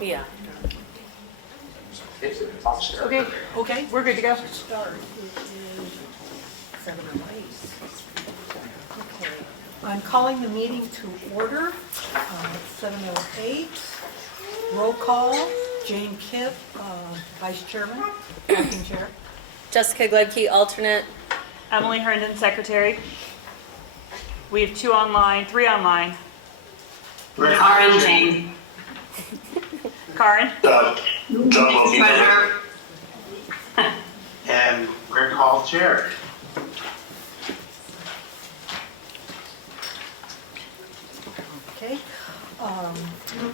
Yeah. Okay, we're good to go. Start is 7:08. Okay, I'm calling the meeting to order, 7:08. Roll call, Jane Kipp, Vice Chairman, Acting Chair. Jessica Gledke, alternate. Emily Herndon, secretary. We have 2 online, 3 online. Karen Jane. Karen? John Wilkie. Treasurer. And Rick Hall, Chair. Okay,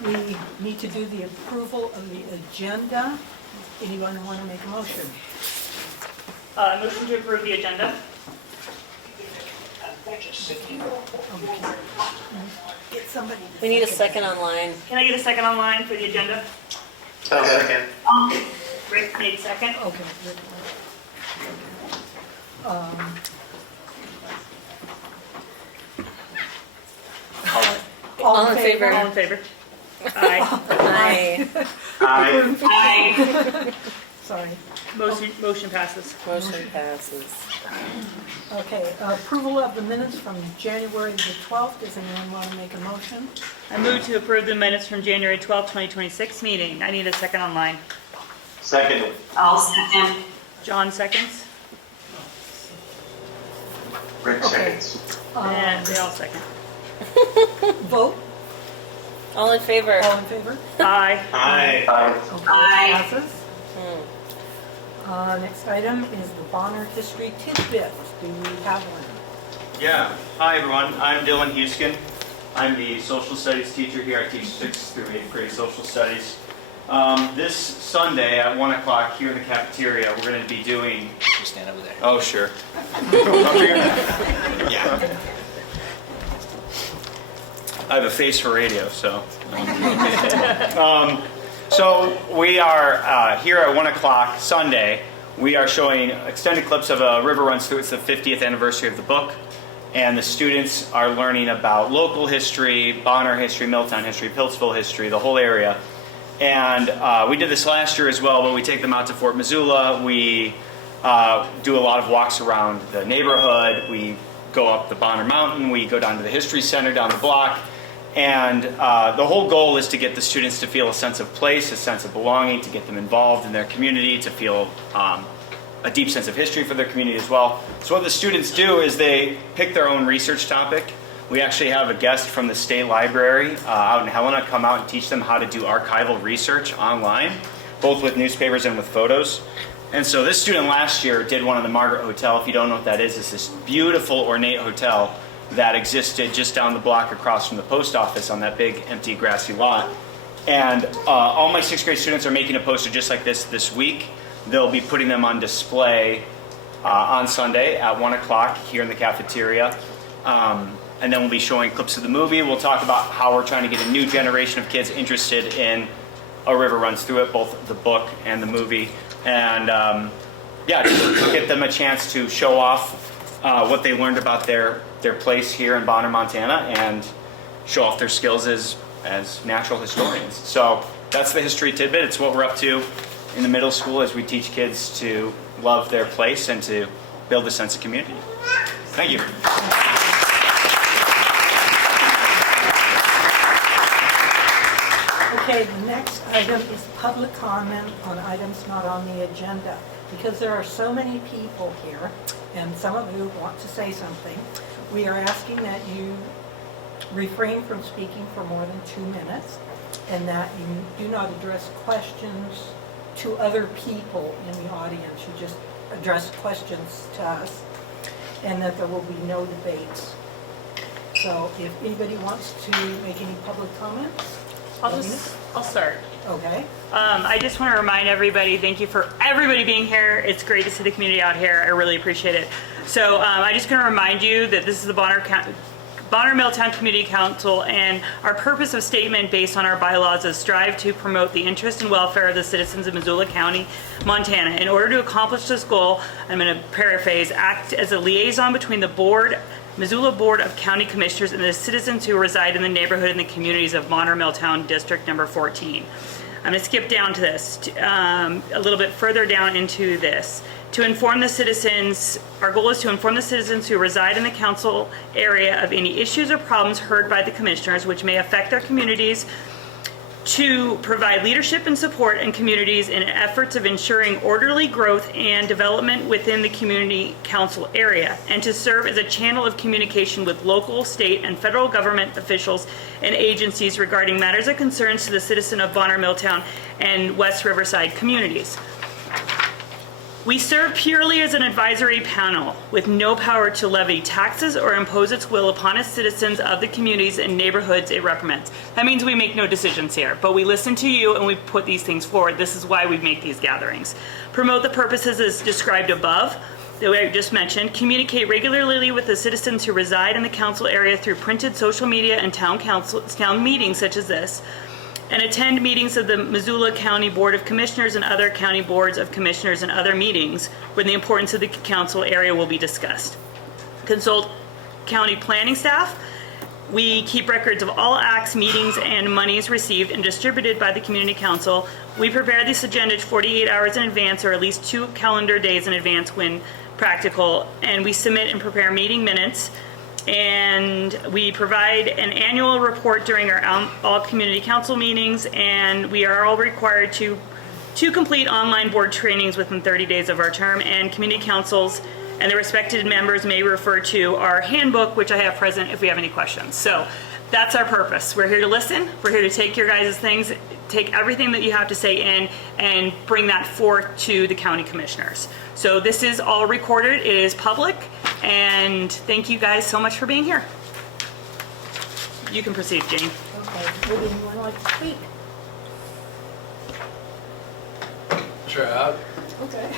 we need to do the approval of the agenda. Anyone want to make a motion? Motion to approve the agenda. Get somebody. We need a second online. Can I get a second online for the agenda? Second. Rick made second. Okay. All in favor? All in favor? Aye. Aye. Aye. Sorry. Motion passes. Motion passes. Okay, approval of the minutes from January the 12th. Does anyone want to make a motion? I move to approve the minutes from January 12th, 2026 meeting. I need a second online. Second. I'll second. John seconds. Rick Okay. seconds. And they all second. Vote, All in favor? all in favor? Aye. Aye. Okay, Aye. passes. Next item is the Bonner History Tidbit. Do we have one? Yeah. Hi, everyone. I'm Dylan Huskin. I'm the social studies teacher here. I teach 6th through 8th grade social studies. This Sunday at 1 o'clock here in the cafeteria, we're going to be doing... You stand over there. Oh, sure. Up here? Yeah. I have a face for radio, so... So we are here at 1 o'clock Sunday. We are showing extended clips of A River Runs Through. It's the 50th anniversary of the book. And the students are learning about local history, Bonner history, Milltown history, Piltsville history, the whole area. And we did this last year as well, but we take them out to Fort Missoula. We do a lot of walks around the neighborhood. We go up the Bonner Mountain. We go down to the History Center down the block. And the whole goal is to get the students to feel a sense of place, a sense of belonging, to get them involved in their community, to feel a deep sense of history for their community as well. So what the students do is they pick their own research topic. We actually have a guest from the state library out in Helena come out and teach them how to do archival research online, both with newspapers and with photos. And so this student last year did one in the Margaret Hotel. If you don't know what that is, it's this beautiful ornate hotel that existed just down the block across from the post office on that big empty grassy lot. And all my 6th grade students are making a poster just like this week. They'll be putting them on display on Sunday at 1 o'clock here in the cafeteria. And then we'll be showing clips of the movie. We'll talk about how we're trying to get a new generation of kids interested in A River Runs Through It, both the book and the movie. And yeah, just get them a chance to show off what they learned about their place here in Bonner, Montana, and show off their skills as natural historians. So that's the history tidbit. It's what we're up to in the middle school as we teach kids to love their place and to build a sense of community. Thank you. Okay, the next item is public comment on items not on the agenda. Because there are so many people here, and some of you want to say something, we are asking that you refrain from speaking for more than 2 minutes, and that you do not address questions to other people in the audience. You just address questions to us, and that there will be no debates. So if anybody wants to make any public comments? I'll start. Okay. I just want to remind everybody, thank you for everybody being here. It's great to see the community out here. I really appreciate it. So I just going to remind you that this is the Bonner Milltown Community Council, and our purpose of statement based on our bylaws is strive to promote the interest and welfare of the citizens of Missoula County, Montana. In order to accomplish this goal, I'm going to paraphrase, act as a liaison between the Missoula Board of County Commissioners and the citizens who reside in the neighborhood and the communities of Bonner Milltown District Number 14. I'm going to skip down to this, a little bit further down into this. To inform the citizens, our goal is to inform the citizens who reside in the council area of any issues or problems heard by the commissioners which may affect their communities, to provide leadership and support in communities in efforts of ensuring orderly growth and development within the community council area, and to serve as a channel of communication with local, state, and federal government officials and agencies regarding matters of concerns to the citizen of Bonner, Milltown, and West Riverside communities. We serve purely as an advisory panel with no power to levy taxes or impose its will upon its citizens of the communities and neighborhoods it represents. That means we make no decisions here, but we listen to you and we put these things forward. This is why we make these gatherings. Promote the purposes as described above, that I just mentioned. Communicate regularly with the citizens who reside in the council area through printed social media and town meetings such as this. And attend meetings of the Missoula County Board of Commissioners and other county boards of commissioners and other meetings where the importance of the council area will be discussed. Consult county planning staff. We keep records of all acts, meetings, and monies received and distributed by the community council. We prepare this agenda 48 hours in advance or at least 2 calendar days in advance when practical, and we submit and prepare meeting minutes. And we provide an annual report during our all community council meetings, and we are all required to complete online board trainings within 30 days of our term, and community councils and the respected members may refer to our handbook, which I have present if we have any questions. So that's our purpose. We're here to listen. We're here to take your guys' things, take everything that you have to say in, and bring that forth to the county commissioners. So this is all recorded. It is public. And thank you guys so much for being here. You can proceed, Jane. Okay, would anyone like to speak? Sure. Okay.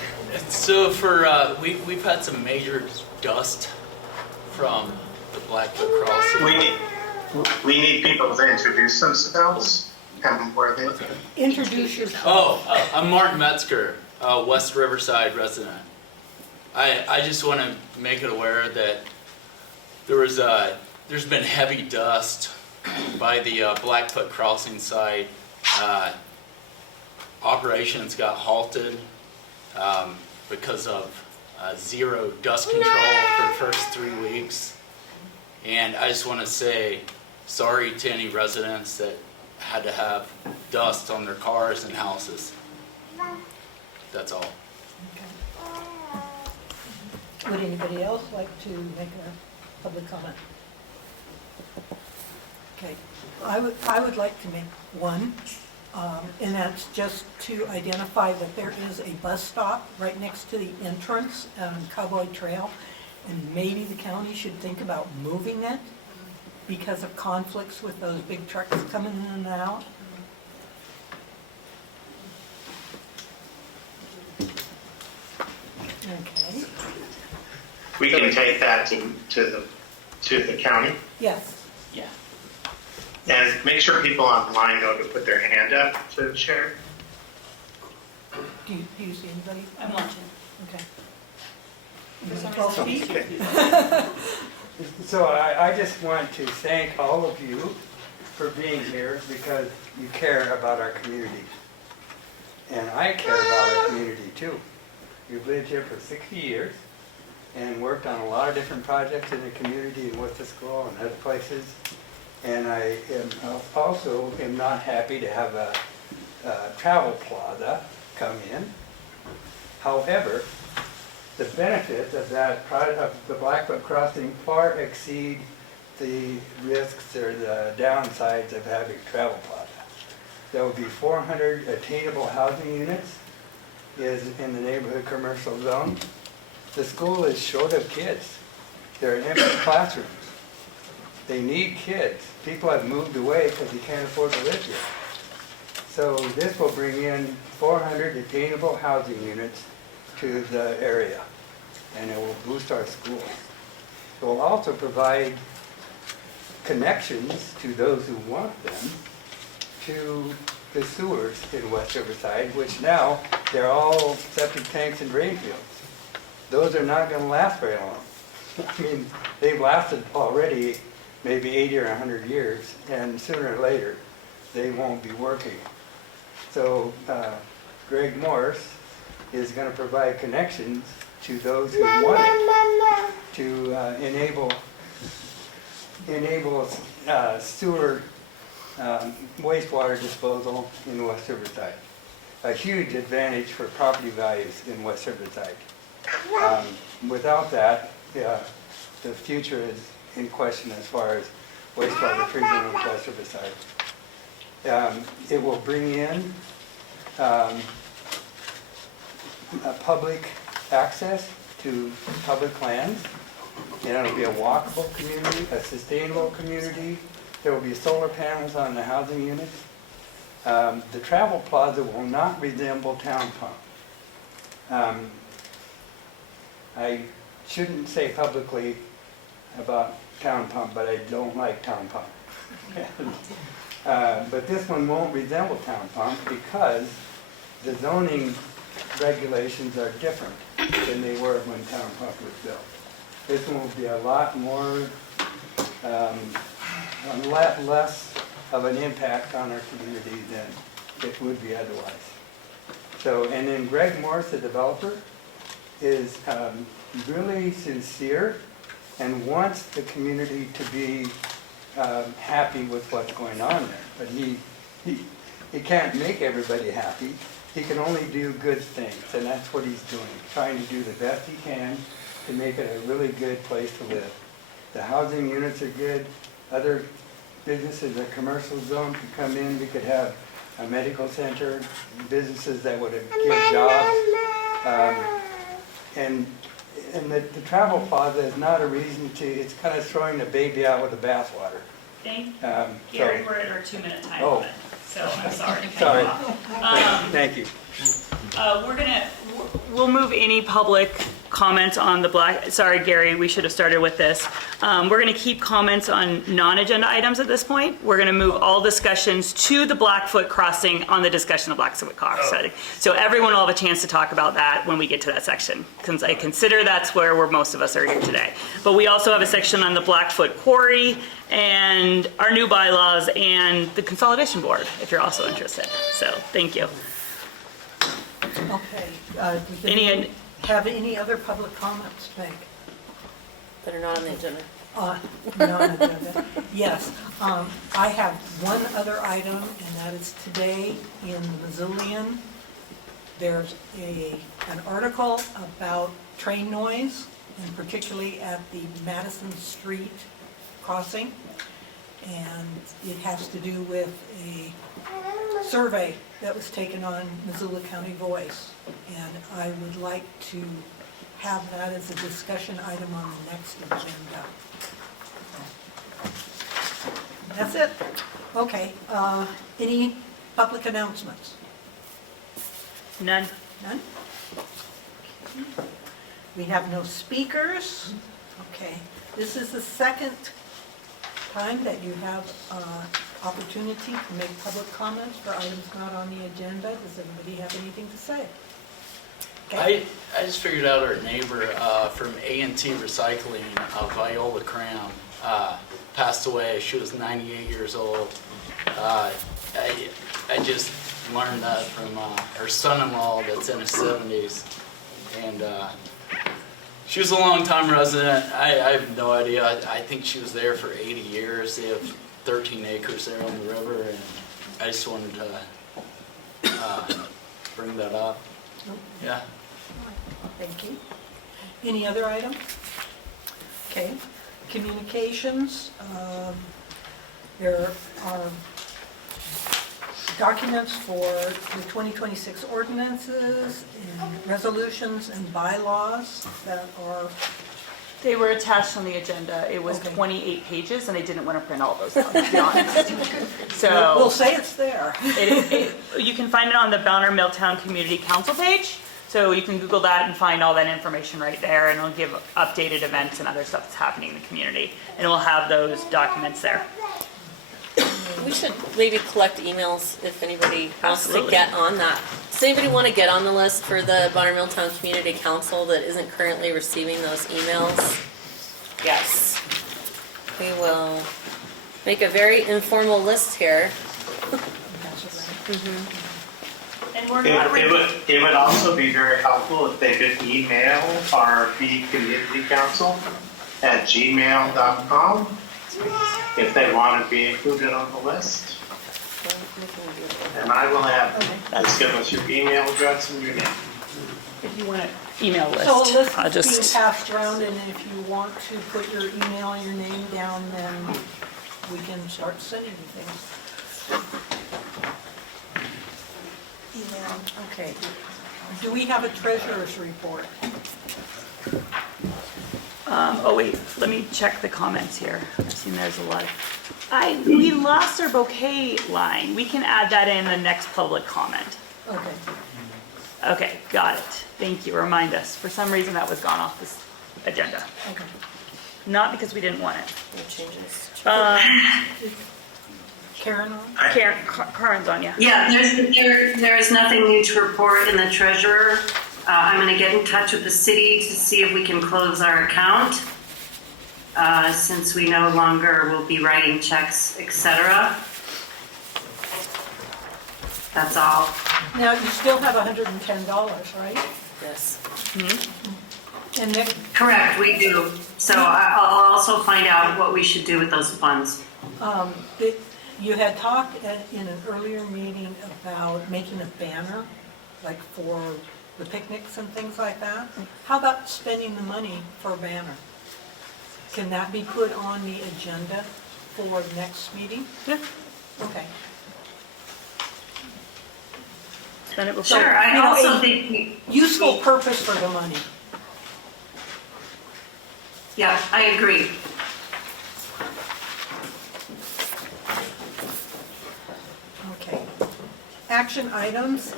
So we've had some major dust from the Blackfoot crossing. We need people to introduce themselves and where they live. Introduce yourself. Oh, I'm Mark Metzger, West Riverside resident. I just want to make it aware that there's been heavy dust by the Blackfoot crossing site. Operations got halted because of zero dust control for the first 3 weeks. And I just want to say sorry to any residents that had to have dust on their cars and houses. That's all. Would anybody else like to make a public comment? Okay, I would like to make one, and that's just to identify that there is a bus stop right next to the entrance on Cowboy Trail, and maybe the county should think about moving it because of conflicts with those big trucks coming in and out. Okay. We can take that to the county Yes. Yeah. and make sure people online know to put their hand up to share. Do you see anybody? I'm watching. Okay. Well, speak. So I just want to thank all of you for being here because you care about our community. And I care about our community too. We've lived here for 60 years and worked on a lot of different projects in the community and with the school and other places. And I am also not happy to have a travel plaza come in. However, the benefits of of the Blackfoot crossing far exceed the risks or the downsides of having travel plaza. There will be 400 attainable housing units is in the neighborhood commercial zone. The school is short of kids. There are empty classrooms. They need kids. People have moved away because they can't afford to live here. So this will bring in 400 attainable housing units to the area, and it will boost our schools. It will also provide connections to those who want them to the sewers in West Riverside, which now they're all septic tanks and drain fields. Those are not going to last very long. I mean, they've lasted already maybe 80 or 100 years, and sooner or later they won't be working. So Greg Morse is going to provide connections to those who want it to enable sewer wastewater disposal in West Riverside. A huge advantage for property values in West Riverside. Without that, the future is in question as far as wastewater treatment in West Riverside. It will bring in public access to public lands, and it'll be a walkable community, a sustainable community. There will be solar panels on the housing units. The travel plaza will not resemble Town Pump. I shouldn't say publicly about Town Pump, but I don't like Town Pump. But this one won't resemble Town Pump because the zoning regulations are different than they were when Town Pump was built. This one will be a lot more, a lot less of an impact on our community than it would be otherwise. So, and then Greg Morse, the developer, is really sincere and wants the community to be happy with what's going on there. But he can't make everybody happy. He can only do good things, and that's what he's doing, trying to do the best he can to make it a really good place to live. The housing units are good. Other businesses, a commercial zone could come in. We could have a medical center, businesses that would give jobs. And the travel plaza is not a reason to, it's kind of throwing the baby out with the bathwater. Thank Gary, we're at our 2-minute time Oh. limit, so I'm sorry to cut Sorry. you off. Thank you. We'll move any public comments on the sorry, Gary, we should have started with this. We're gonna keep comments on non-agenda items at this point. We're gonna move all discussions to the Blackfoot crossing on the discussion of Blackfoot crossing. So everyone will have a chance to talk about that when we get to that section, because I consider that's where most of us are here today. But we also have a section on the Blackfoot quarry and our new bylaws and the consolidation board, if you're also interested. So, thank you. Okay. Does Any- anyone have any other public comments to make? That are not on the agenda. Non-agenda. Yes, I have one other item, and that is today in the Missoulian. There's an article about train noise, and particularly at the Madison Street crossing. And it has to do with a survey that was taken on Missoula County Voice. And I would like to have that as a discussion item on the next agenda. That's it. Okay, any public announcements? None? None? We have no speakers. Okay, this is the second time that you have opportunity to make public comments for items not on the agenda. Does anybody have anything to say? Okay. I just figured out our neighbor from A&T Recycling, Viola Cram, passed away. She was 98 years old. I just learned that from her son-in-law that's in his 70s. And she was a long-time resident. I have no idea. I think she was there for 80 years. They have 13 acres there on the river, and I just wanted to bring that up. Yeah. Thank you. Any other item? Okay. Communications. There are documents for the 2026 ordinances and resolutions and bylaws that are, They were attached on the agenda. It was Okay. 28 pages, and I didn't want to print all those out, to be honest. we'll So say it's there. you can find it on the Bonner Milltown Community Council page. So you can Google that and find all that information right there, and it'll give updated events and other stuff that's happening in the community. And we'll have those documents there. We should maybe collect emails if anybody wants to Absolutely. get on that. Does anybody want to get on the list for the Bonner Milltown Community Council that isn't currently receiving those emails? Yes. We will make a very informal list here. We're not It would also be very helpful if they could email RP Community Council at gmail.com if they want to be included on the list. And I will have, just give us your email address and your name. If you want to email list, So a list I'll is being just. passed around, and if you want to put your email and your name down, then we can start sending you things. Email, okay. Do we have a treasurer's report? Oh wait, let me check the comments here. I've seen there's a lot. We lost our bouquet line. We can add that in the next public comment. Okay. Okay, got it. Thank you. Remind us. For some reason that was gone off this agenda. Okay. Not because we didn't want it. No changes. Karen on? Karen's on, yeah. Yeah, there is nothing new to report in the treasurer. I'm going to get in touch with the city to see if we can close our account, since we no longer will be writing checks, etc. That's all. Now, you still have $110, right? Yes. And Nick, Correct, we do. So I'll also find out what we should do with those funds. you had talked in an earlier meeting about making a banner, like for the picnics and things like that. How about spending the money for a banner? Can that be put on the agenda for next meeting? Yeah. Okay. Spend it before. Sure, I You know, also a think, Useful purpose for the money. yeah, I agree. Okay. Action items,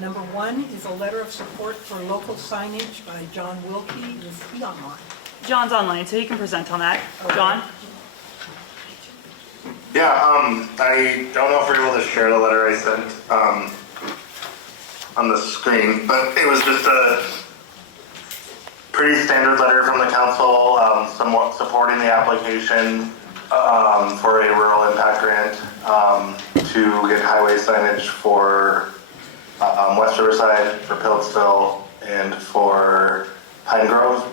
number 1 is a letter of support for local signage by John Wilkie. Is he online? John's online, so he can present on that. John? Yeah, I don't know if we're able to share the letter I sent on the screen, but it was just a pretty standard letter from the council, somewhat supporting the application for a rural impact grant to get highway signage for West Riverside, for Piltsville, and for Pine Grove.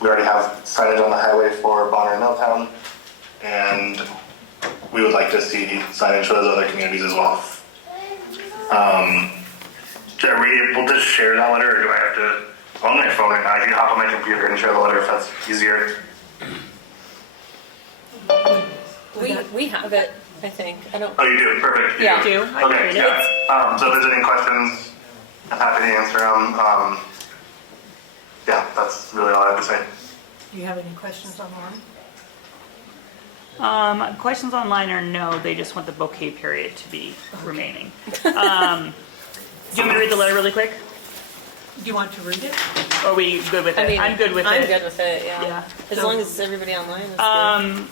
We already have signage on the highway for Bonner and Milltown, and we would like to see signage for those other communities as well. Are we able to share that letter, or do I have to, on my phone right now, I can hop on my computer and share the letter if that's easier? We have it, I think. I don't. Oh, you do? Perfect. You Yeah. Do. I can Okay, read it. yeah. So if there's any questions, I'm happy to answer them. Yeah, that's really all I have to say. Do you have any questions online? Questions online are no, they just want the bouquet period to be remaining. Do you want me to read the letter really quick? Do you want to read it? Or are we good with it? I mean, I'm good with I'm it. good with it, yeah. Yeah. As So- long as everybody online is good.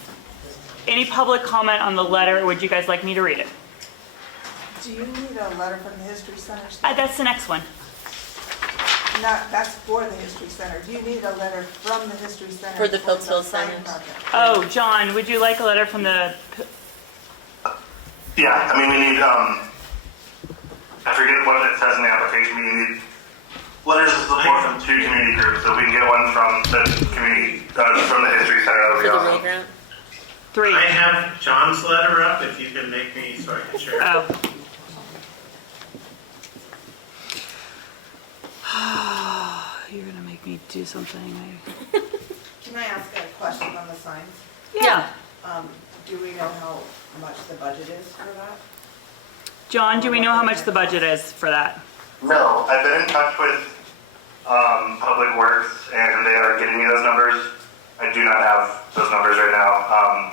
Any public comment on the letter, or would you guys like me to read it? Do you need a letter from the History Center? That's the next one. That's for the History Center. Do you need a letter from the History Center? For the the Piltsville sign signage. project? Oh, John, would you like a letter from the, Yeah, I mean, we need, I forget what it says in the application, but you need letters of support from 2 community groups, so we can get one from the community, from the History Center, that would For be the road awesome. grant. 3? I have John's letter up, if you can make me so I can share it. Oh. You're gonna make me do something. Can I ask a question on the signs? Yeah. Do we know how much the budget is for that? John, do we know how much the budget is for that? No, I've been in touch with Public Works, and they are getting me those numbers. I do not have those numbers right now,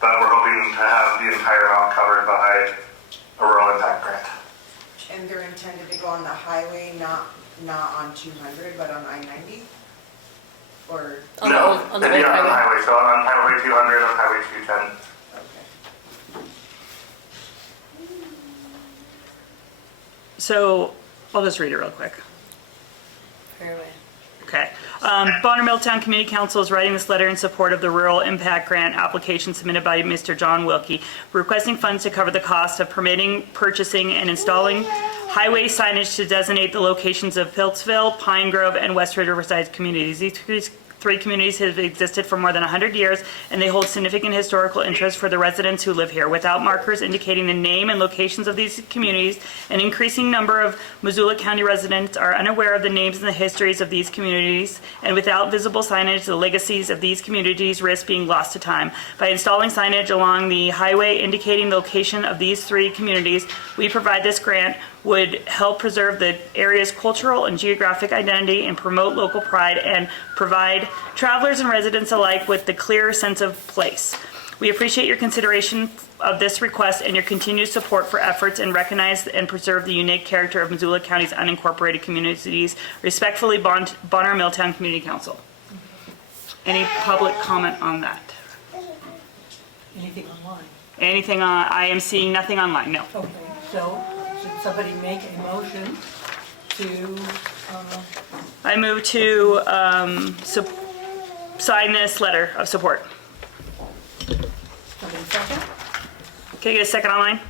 but we're hoping to have the entire amount covered by a rural impact grant. And they're intended to go on the highway, not on 200, but on I-90? Or, On the No, old, on the it'd be old on the highway. highway, so on Highway 200, on Highway 210. okay. So, I'll just read it real quick. Fairway. Okay. Bonner Milltown Community Council is writing this letter in support of the Rural Impact Grant application submitted by Mr. John Wilkie, requesting funds to cover the cost of permitting, purchasing, and installing highway signage to designate the locations of Piltsville, Pine Grove, and West Riverside communities. These three communities have existed for more than 100 years, and they hold significant historical interest for the residents who live here. Without markers indicating the name and locations of these communities, an increasing number of Missoula County residents are unaware of the names and the histories of these communities, and without visible signage, the legacies of these communities risk being lost to time. By installing signage along the highway indicating the location of these three communities, we provide this grant would help preserve the area's cultural and geographic identity and promote local pride and provide travelers and residents alike with the clearer sense of place. We appreciate your consideration of this request and your continued support for efforts and recognize and preserve the unique character of Missoula County's unincorporated communities. Respectfully, Bonner Milltown Community Council. Any public comment on that? Anything online? Anything on, I am seeing nothing online, no. Okay, so should somebody make a motion to, I move to sign this letter of support. somebody second? Can I get a second online?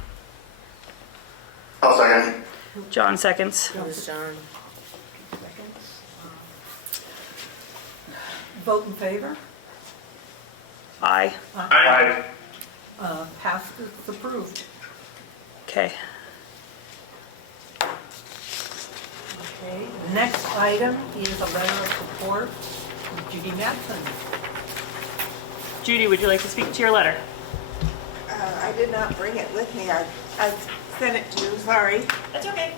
I'll second. John seconds. It was John. Seconds. Vote in favor? Aye. Aye. Passed, it's approved. Okay. Okay, the next item is a letter of support from Judy Matson. Judy, would you like to speak to your letter? I did not bring it with me. I sent it to you, sorry. That's okay.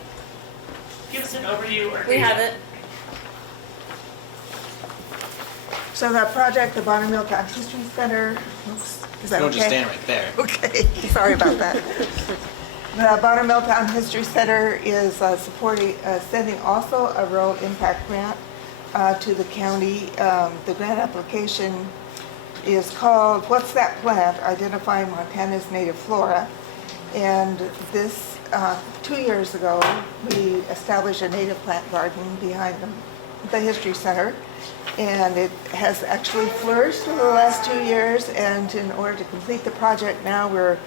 Give us an overview or. We have it. So the project, the Bonner Milltown History Center, oops, is that okay? Don't just stand right there. Okay, sorry about that. The Bonner Milltown History Center is sending also a rural impact grant to the county. The grant application is called, What's That Plant? Identifying Montana's Native Flora. And this, 2 years ago, we established a native plant garden behind the History Center. And it has actually flourished over the last 2 years. And in order to complete the project now, we're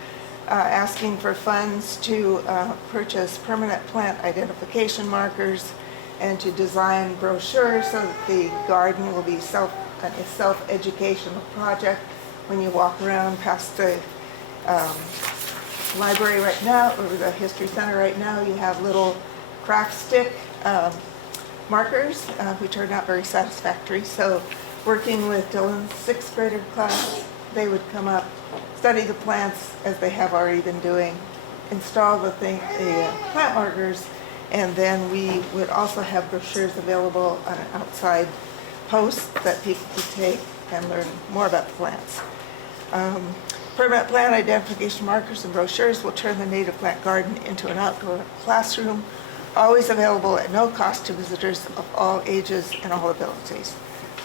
asking for funds to purchase permanent plant identification markers and to design brochures so that the garden will be a self-educational project. When you walk around past the library right now, or the History Center right now, you have little craft stick markers, which are not very satisfactory. So working with Dylan's sixth grader class, they would come up, study the plants as they have already been doing, install the plant markers, and then we would also have brochures available on an outside post that people could take and learn more about the plants. Permanent plant identification markers and brochures will turn the native plant garden into an outdoor classroom, always available at no cost to visitors of all ages and all abilities.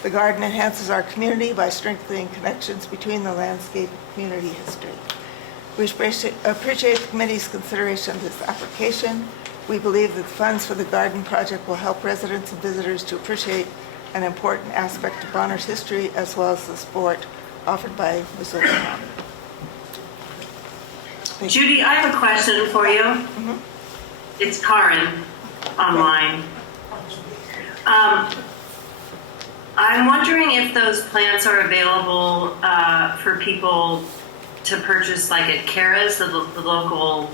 The garden enhances our community by strengthening connections between the landscape and community history. We appreciate the committee's consideration of this application. We believe that the funds for the garden project will help residents and visitors to appreciate an important aspect of Bonner's history as well as the sport offered by Missoula County. Judy, I have a question for you. Mm-hmm. It's Karen online. I'm wondering if those plants are available for people to purchase, like at Kara's, the local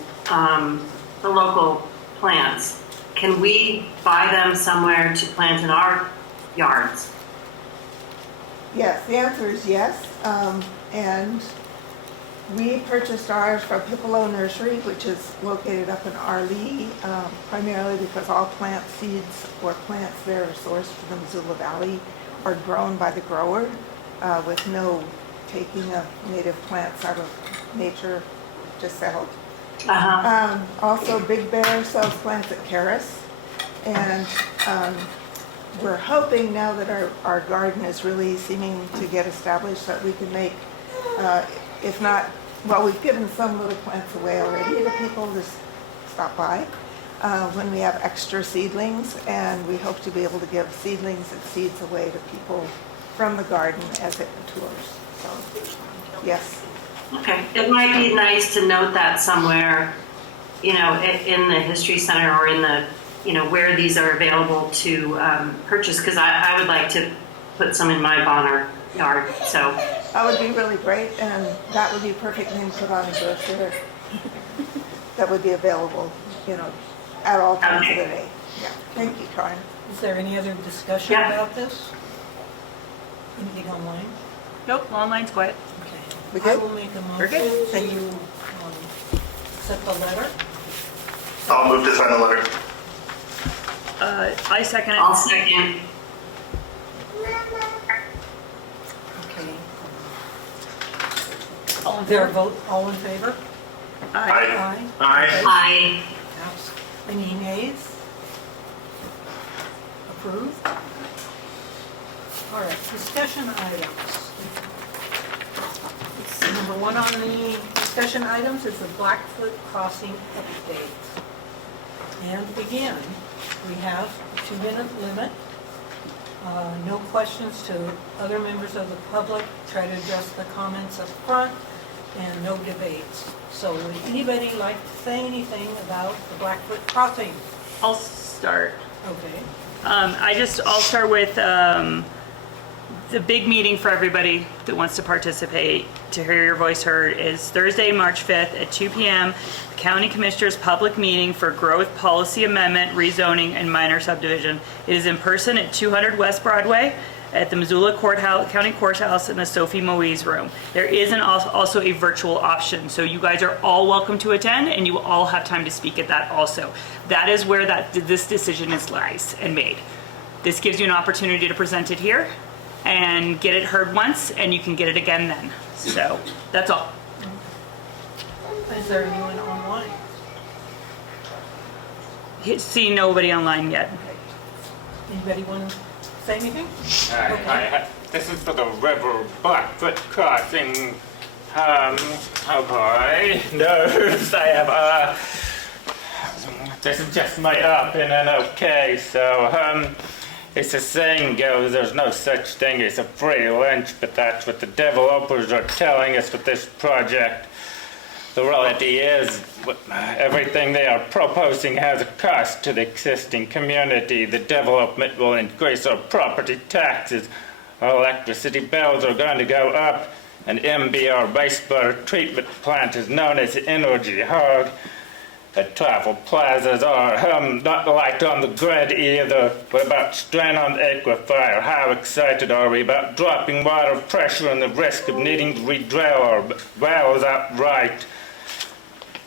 plants. Can we buy them somewhere to plant in our yards? Yes, the answer is yes. And we purchased ours from Pipolo Nursery, which is located up in Arlee, primarily because all plant seeds or plants there are sourced from the Missoula Valley, are grown by the grower with no taking of native plants out of nature to sell. Also, Big Bear sells plants at Karis, and we're hoping now that our garden is really seeming to get established that we can make, if not, well, we've given some little plants away already to people to stop by. when we have extra seedlings, and we hope to be able to give seedlings and seeds away to people from the garden as it matures. So, yes. Okay, it might be nice to note that somewhere, in the History Center or in the, where these are available to purchase, because I would like to put some in my Bonner yard, so. That would be really great, and that would be a perfect thing to put on a brochure. That would be available, at all times of the day. Yeah, thank you, Karen. Is there any other discussion Yeah. about this? Anything online? Nope, online's quiet. We Okay. I good? will make a We're motion good. to accept the letter. I'll move to sign the letter. I second I'll it. second. Okay. All in There a favor? vote, all in favor? Aye. Aye. Aye. Okay. Aye. Abs- Any nays? Approved? All right, discussion items. Number one on the discussion items is the Blackfoot Crossing update. And to begin, we have a 2-minute limit. No questions to other members of the public. Try to address the comments up front, and no debates. So would anybody like to say anything about the Blackfoot Crossing? I'll start. Okay. I'll start with the big meeting for everybody that wants to participate, to hear your voice heard, is Thursday, March 5th at 2 p.m. The County Commissioners' public meeting for growth policy amendment, rezoning, and minor subdivision. It is in person at 200 West Broadway at the Missoula County Courthouse in the Sophie Moise Room. There is also a virtual option, so you guys are all welcome to attend, and you will all have time to speak at that also. That is where this decision lies and made. This gives you an opportunity to present it here and get it heard once, and you can get it again then. So that's all. Is there anyone online? See nobody online yet. Anybody want to say anything? Hi. This is for the River Blackfoot Crossing. Oh boy, nerves. I have, this is just my up and an okay, so, it's a saying goes, there's no such thing as a free lunch, but that's what the developers are telling us with this project. The reality is, everything they are proposing has a cost to the existing community. The development will increase our property taxes. Our electricity bills are going to go up. An MBR wastewater treatment plant is known as Energy Hog. The travel plazas are not light on the grid either. What about strain on the aquifer? How excited are we about dropping water pressure and the risk of needing to re-drill our wells outright?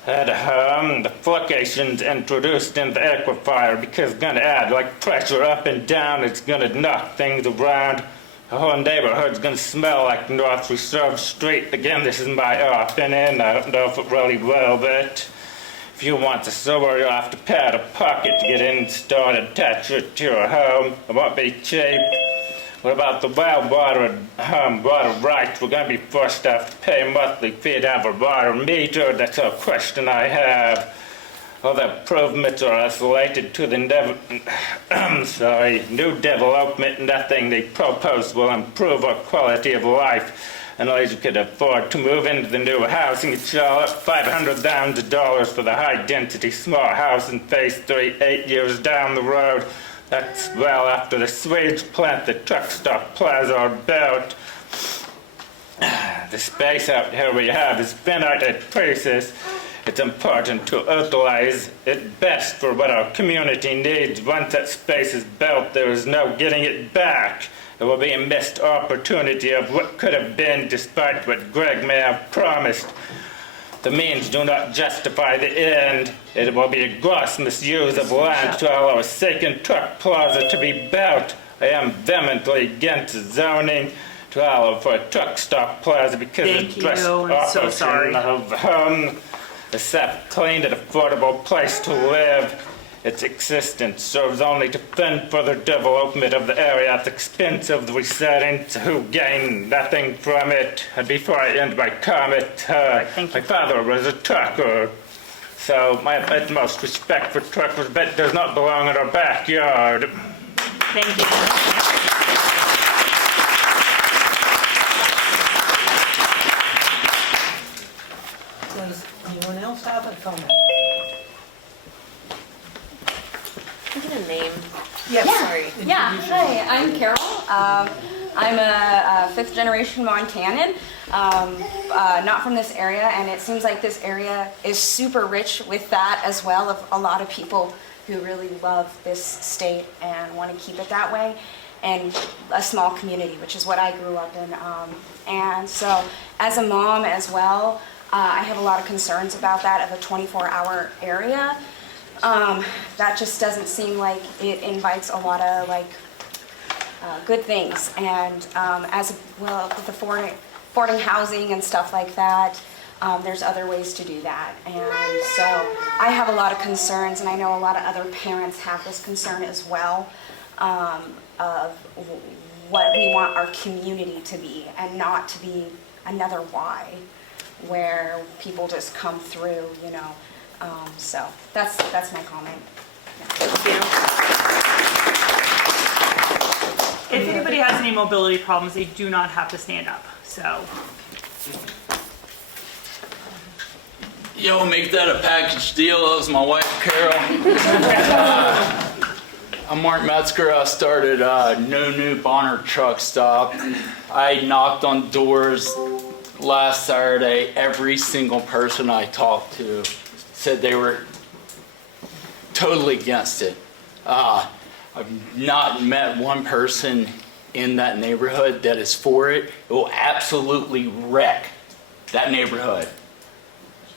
And the fluctuations introduced in the aquifer because it's going to add like pressure up and down. It's going to knock things around. The whole neighborhood's going to smell like North Reserve Street. Again, this is my opinion. I don't know if it really will, but if you want the sewer, you'll have to pay out of pocket to get it installed and attach it to your home. It won't be cheap. What about the well water rights? We're going to be forced to have to pay a monthly fee to have a water meter. That's a question I have. All the improvements are isolated to the new development. Nothing they propose will improve our quality of life. Unless you could afford to move into the new housing in Charlotte, $500,000 for the high-density small house in Phase 3, 8 years down the road. That's well after the sewage plant, the truck stop plaza are built. The space out here we have is finite pieces. It's important to utilize it best for what our community needs. Once that space is built, there is no getting it back. It will be a missed opportunity of what could have been, despite what Greg may have promised. The means do not justify the end. It will be a gross misuse of land to allow a second truck plaza to be built. I am vehemently against zoning to allow for a truck stop plaza because Thank it's just you. I'm so sorry. of a safe, clean, and affordable place to live. Its existence serves only to fund further development of the area at the expense of the residents who gain nothing from it. And before I end my comment, Thank you. my father was a trucker, So my utmost respect for truckers, but does not belong in our backyard. Thank you. Does anyone else have a comment? Can I get a name? Yes. Sorry. Yeah, hi, I'm Carol. I'm a fifth generation Montanan, not from this area, and it seems like this area is super rich with that as well, of a lot of people who really love this state and want to keep it that way, and a small community, which is what I grew up in. And so as a mom as well, I have a lot of concerns about that of a 24-hour area. That just doesn't seem like it invites a lot of good things, and as well with the affording housing and stuff like that, there's other ways to do that. And so I have a lot of concerns, and I know a lot of other parents have this concern as well, of what we want our community to be, and not to be another Y where people just come through, you know. So that's my comment. Thank you. If anybody has any mobility problems, they do not have to stand up. So, Yo, make that a package deal. That was my wife, Carol. I'm Mark Metzger. I started No New Bonner Truck Stop. I knocked on doors last Saturday. Every single person I talked to said they were totally against it. I've not met one person in that neighborhood that is for it. It will absolutely wreck that neighborhood.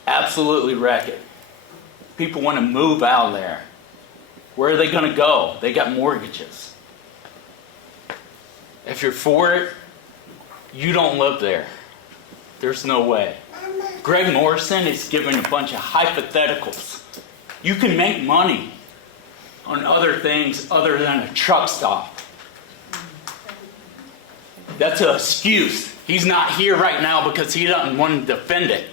Absolutely wreck it. People want to move out of there. Where are they going to go? They got mortgages. If you're for it, you don't live there. There's no way. Greg Morrison is giving a bunch of hypotheticals. You can make money on other things other than a truck stop. That's an excuse. He's not here right now because he doesn't want to defend it.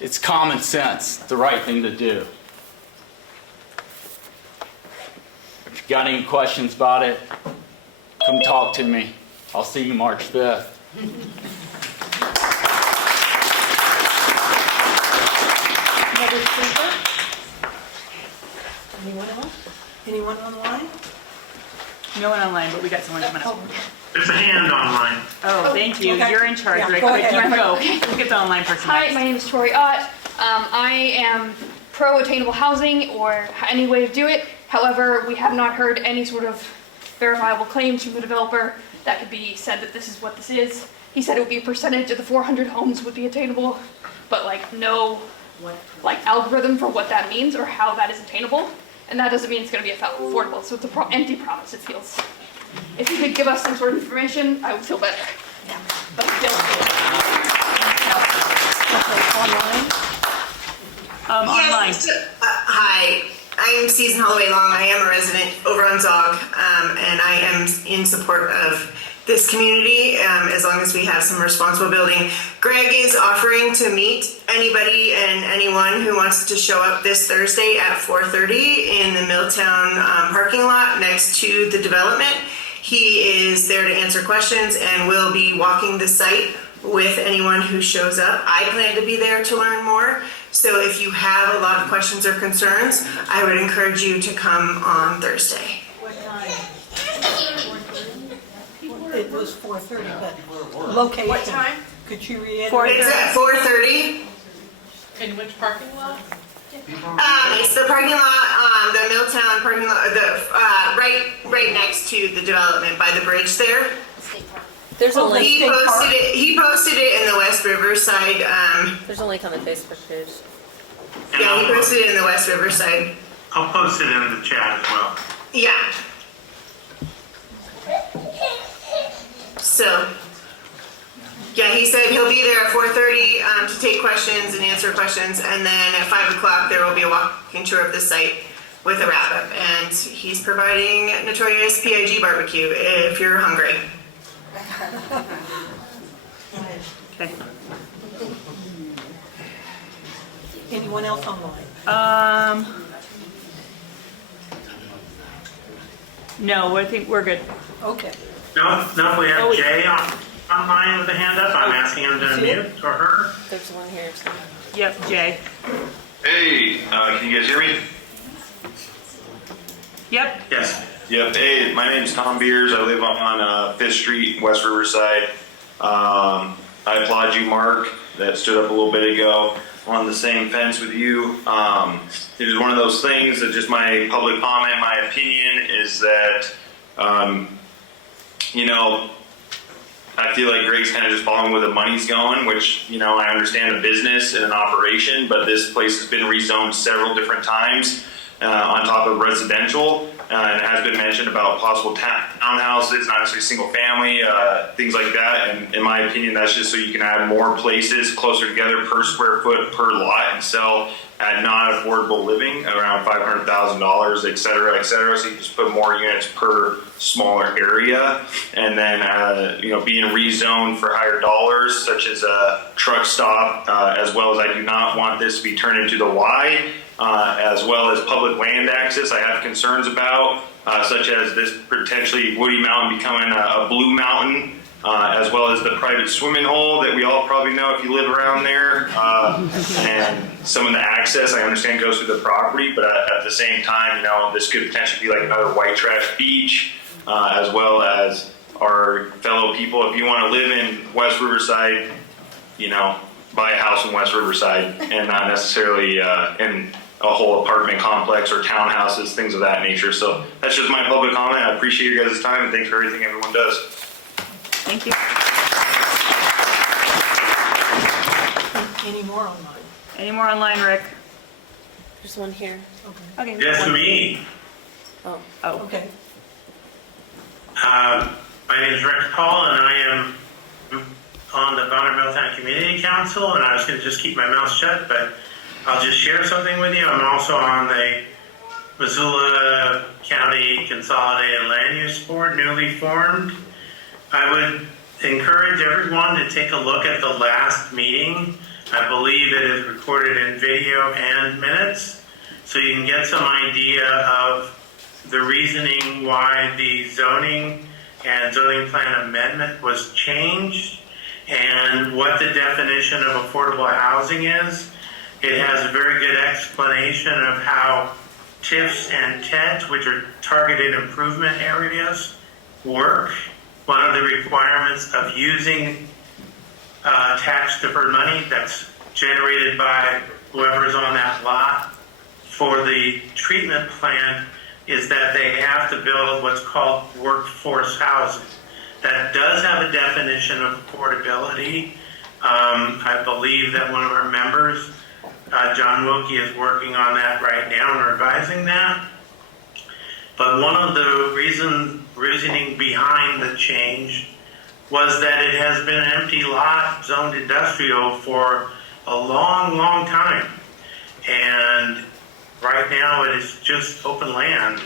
It's common sense, the right thing to do. If you got any questions about it, come talk to me. I'll see you March 5th. Another speaker? Anyone else? Anyone online? no one online, but we got someone coming up. There's a hand online. Oh, thank you. Okay. You're in charge, Yeah, Rick. go Rick, ahead. you go. We'll get the online person Hi, next. my name is Tori Ott. I am pro attainable housing or any way to do it. However, we have not heard any sort of verifiable claims from the developer that could be said that this is what this is. He said it would be a percentage of the 400 homes would be attainable, but no algorithm for what that means or how that is attainable. And that doesn't mean it's going to be affordable. So it's an empty promise, it feels. If you could give us some sort of information, I would feel better. Yeah. But still. Online. Hi, I'm Susan Holloway Long. I am a resident over on Zog, and I am in support of this community as long as we have some responsible building. Greg is offering to meet anybody and anyone who wants to show up this Thursday at 4:30 in the Milltown parking lot next to the development. He is there to answer questions and will be walking the site with anyone who shows up. I plan to be there to learn more. So if you have a lot of questions or concerns, I would encourage you to come on Thursday. What time? It was 4:30, but location. What time? Could you reiterate? It's at 4:30. In which parking lot? It's the parking lot, the Milltown parking lot, right next to the development by the bridge there. There's a link. He posted it in the West Riverside. There's a link on the Facebook page. Yeah, he posted it in the West Riverside. I'll post it in the chat as well. Yeah. So, yeah, he said he'll be there at 4:30 to take questions and answer questions, and then at 5 o'clock there will be a walking tour of the site with a wrap-up, and he's providing notorious PIG barbecue if you're hungry. Okay. Anyone else online? No, I think we're good. Okay. No, we have Jay online with a hand up. I'm asking him to unmute or her. There's one here. So. Yep, Jay. Hey, can you guys hear me? Yep. Yes. Yep. Hey, my name's Tom Beers. I live on 5th Street, West Riverside. I applaud you, Mark, that stood up a little bit ago on the same fence with you. It is one of those things that just my public comment, my opinion is that, you know, I feel like Greg's kind of just following where the money's going, which, you know, I understand a business and an operation, but this place has been rezoned several different times on top of residential. And it has been mentioned about possible townhouses, not necessarily single family, things like that. And in my opinion, that's just so you can add more places closer together per square foot per lot and sell at non-affordable living around $500,000, et cetera, et cetera. So you just put more units per smaller area. And then, you know, being rezoned for higher dollars, such as a truck stop, as well as I do not want this to be turned into the Y. As well as public land access I have concerns about, such as this potentially Woody Mountain becoming a Blue Mountain, as well as the private swimming hole that we all probably know if you live around there, and some of the access I understand goes through the property, but at the same time, you know, this could potentially be like another white trash beach, as well as our fellow people. If you want to live in West Riverside, you know, buy a house in West Riverside and not necessarily in a whole apartment complex or townhouses, things of that nature. So that's just my public comment. I appreciate your guys' time and thanks for everything everyone does. Thank you. Any more online? Any more online, Rick? There's one here. Okay. Yes, me. Oh. Okay. My name is Rick Paul, and I am on the Bonner Milltown Community Council, and I was going to just keep my mouth shut, but I'll just share something with you. I'm also on the Missoula County Consolidated Land Use Board, newly formed. I would encourage everyone to take a look at the last meeting. I believe it is recorded in video and minutes, so you can get some idea of the reasoning why the zoning and zoning plan amendment was changed and what the definition of affordable housing is. It has a very good explanation of how TIFs and TEDs, which are targeted improvement areas, work. One of the requirements of using tax deferred money that's generated by whoever's on that lot for the treatment plan is that they have to build what's called workforce housing. That does have a definition of affordability. I believe that one of our members, John Wilkie, is working on that right now and revising that. But one of the reasoning behind the change was that it has been an empty lot zoned industrial for a long, long time. And right now it is just open land.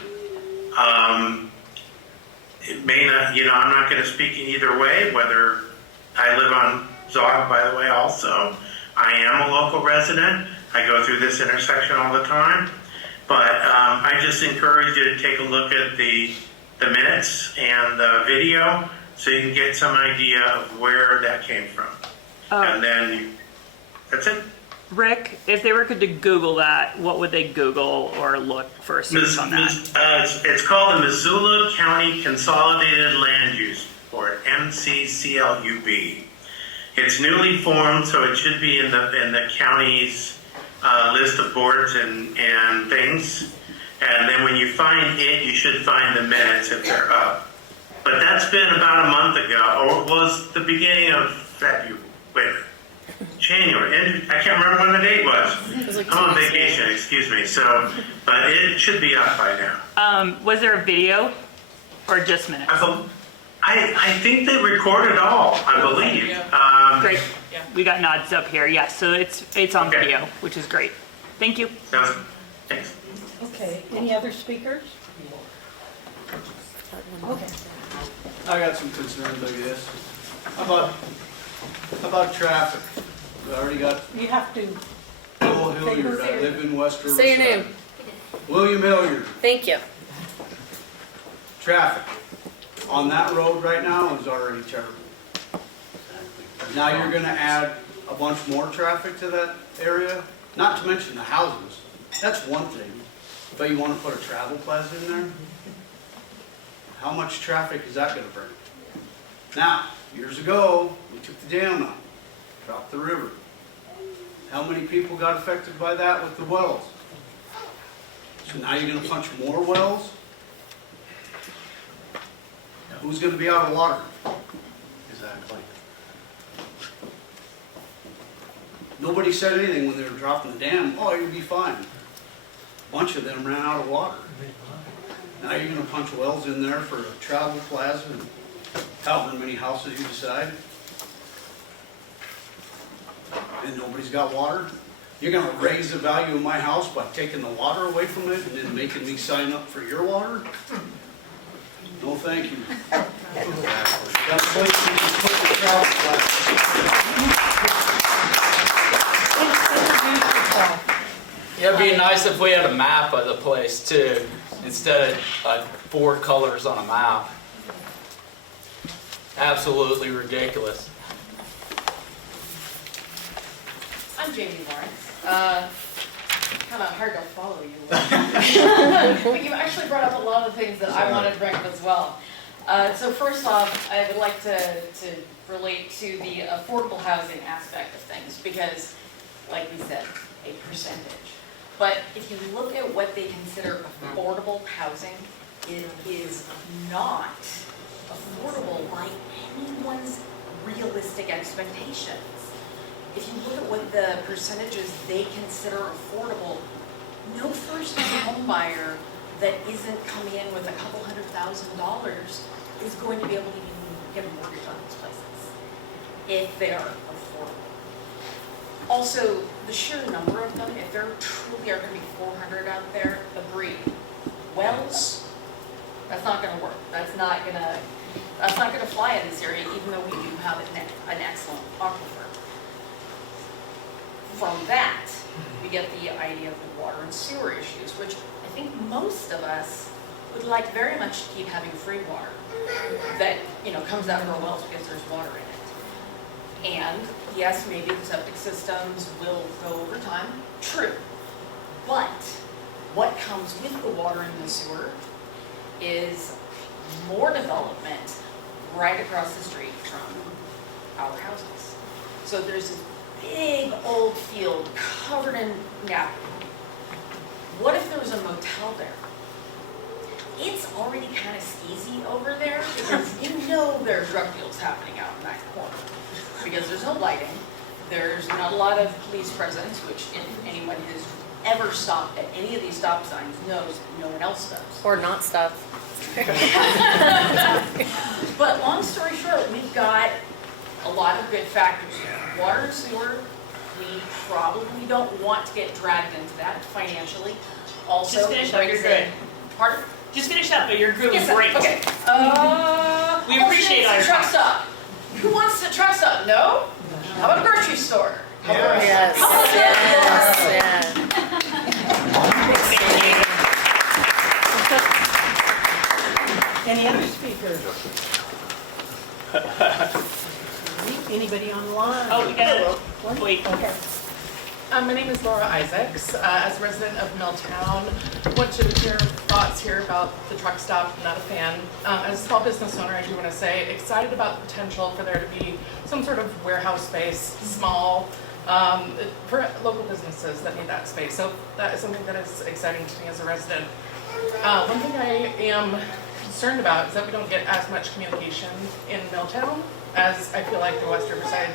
It may not, you know, I'm not going to speak in either way, whether I live on Zog, by the way, also. I am a local resident. I go through this intersection all the time. But I just encourage you to take a look at the minutes and the video so you can get some idea of where that came from. And then that's it. Rick, if they were to Google that, what would they Google or look for a search on that? It's called the Missoula County Consolidated Land Use Board, MCCLUB. It's newly formed, so it should be in the county's list of boards and things. And then when you find it, you should find the minutes if they're up. But that's been about a month ago, or it was the beginning of February. January. I can't remember when the date was. Like I'm on vacation, excuse me. So, but it should be up by now. Was there a video or just minutes? I think they recorded all, I believe. Great. We got nods up here. Yes, so it's on video, which is great. Thank you. Thanks. Okay, any other speakers? Okay. I got some concerns, I guess. How about traffic? We already got. You have to Joel Hilliard. I live in West Riverside. Say your name. William Hilliard. Thank you. Traffic on that road right now is already terrible. Now you're gonna add a bunch more traffic to that area, not to mention the houses. That's one thing. But you wanna put a travel plaza in there? How much traffic is that gonna bring? Now, years ago, we took the dam out, dropped the river. How many people got affected by that with the wells? So now you're gonna punch more wells? Now, who's gonna be out of water? Exactly. Nobody said anything when they were dropping the dam, oh, you'll be fine. A bunch of them ran out of water. Now you're gonna punch wells in there for a travel plaza and however many houses you decide. And nobody's got water? You're gonna raise the value of my house by taking the water away from it and then making me sign up for your water? No, thank you. That's the place you can put the travel plaza. Yeah, it'd be nice if we had a map of the place too, instead of 4 colors on a map. Absolutely ridiculous. I'm Jamie Lawrence. Kind of hard to follow you. But you actually brought up a lot of things that I wanted to bring up as well. So first off, I would like to relate to the affordable housing aspect of things because, like we said, a percentage. But if you look at what they consider affordable housing, it is not affordable by anyone's realistic expectations. If you look at what the percentages they consider affordable, no first-time home buyer that isn't coming in with a couple $100,000 is going to be able to even get a mortgage on these places if they are affordable. Also, the sheer number of them, if there truly are going to be 400 out there, the breed, wells, that's not going to work. That's not going to fly in this area, even though we do have an excellent aquifer. From that, we get the idea of the water and sewer issues, which I think most of us would like very much to keep having free water that, comes out of our wells because there's water in it. And yes, maybe the septic systems will go over time, true. But what comes with the water and the sewer is more development right across the street from our houses. So there's this big old field covered in, what if there was a motel there? It's already kind of skeezy over there because there are drug deals happening out in that corner. Because there's no lighting, there's not a lot of police presence, which if anyone has ever stopped at any of these stop signs knows no one else does. Or not stop. But long story short, we've got a lot of good factors here. Water and sewer, we probably don't want to get dragged into that financially. Also, Just finish up, you're good. Pardon? Just finish up, but you're doing Yes, great. okay. We appreciate all your truck time. stop. Who wants a truck stop? No? How about a grocery store? Yes. How about Yes. Any other speakers? Anybody online? Oh, we got it. Wait. Okay. My name is Laura Isaacs. As a resident of Milltown, want to share thoughts here about the truck stop. I'm not a fan. As a small business owner, I do want to say, excited about the potential for there to be some sort of warehouse space, small, for local businesses that need that space. So that is something that is exciting to me as a resident. One thing I am concerned about is that we don't get as much communication in Milltown as I feel like the West Riverside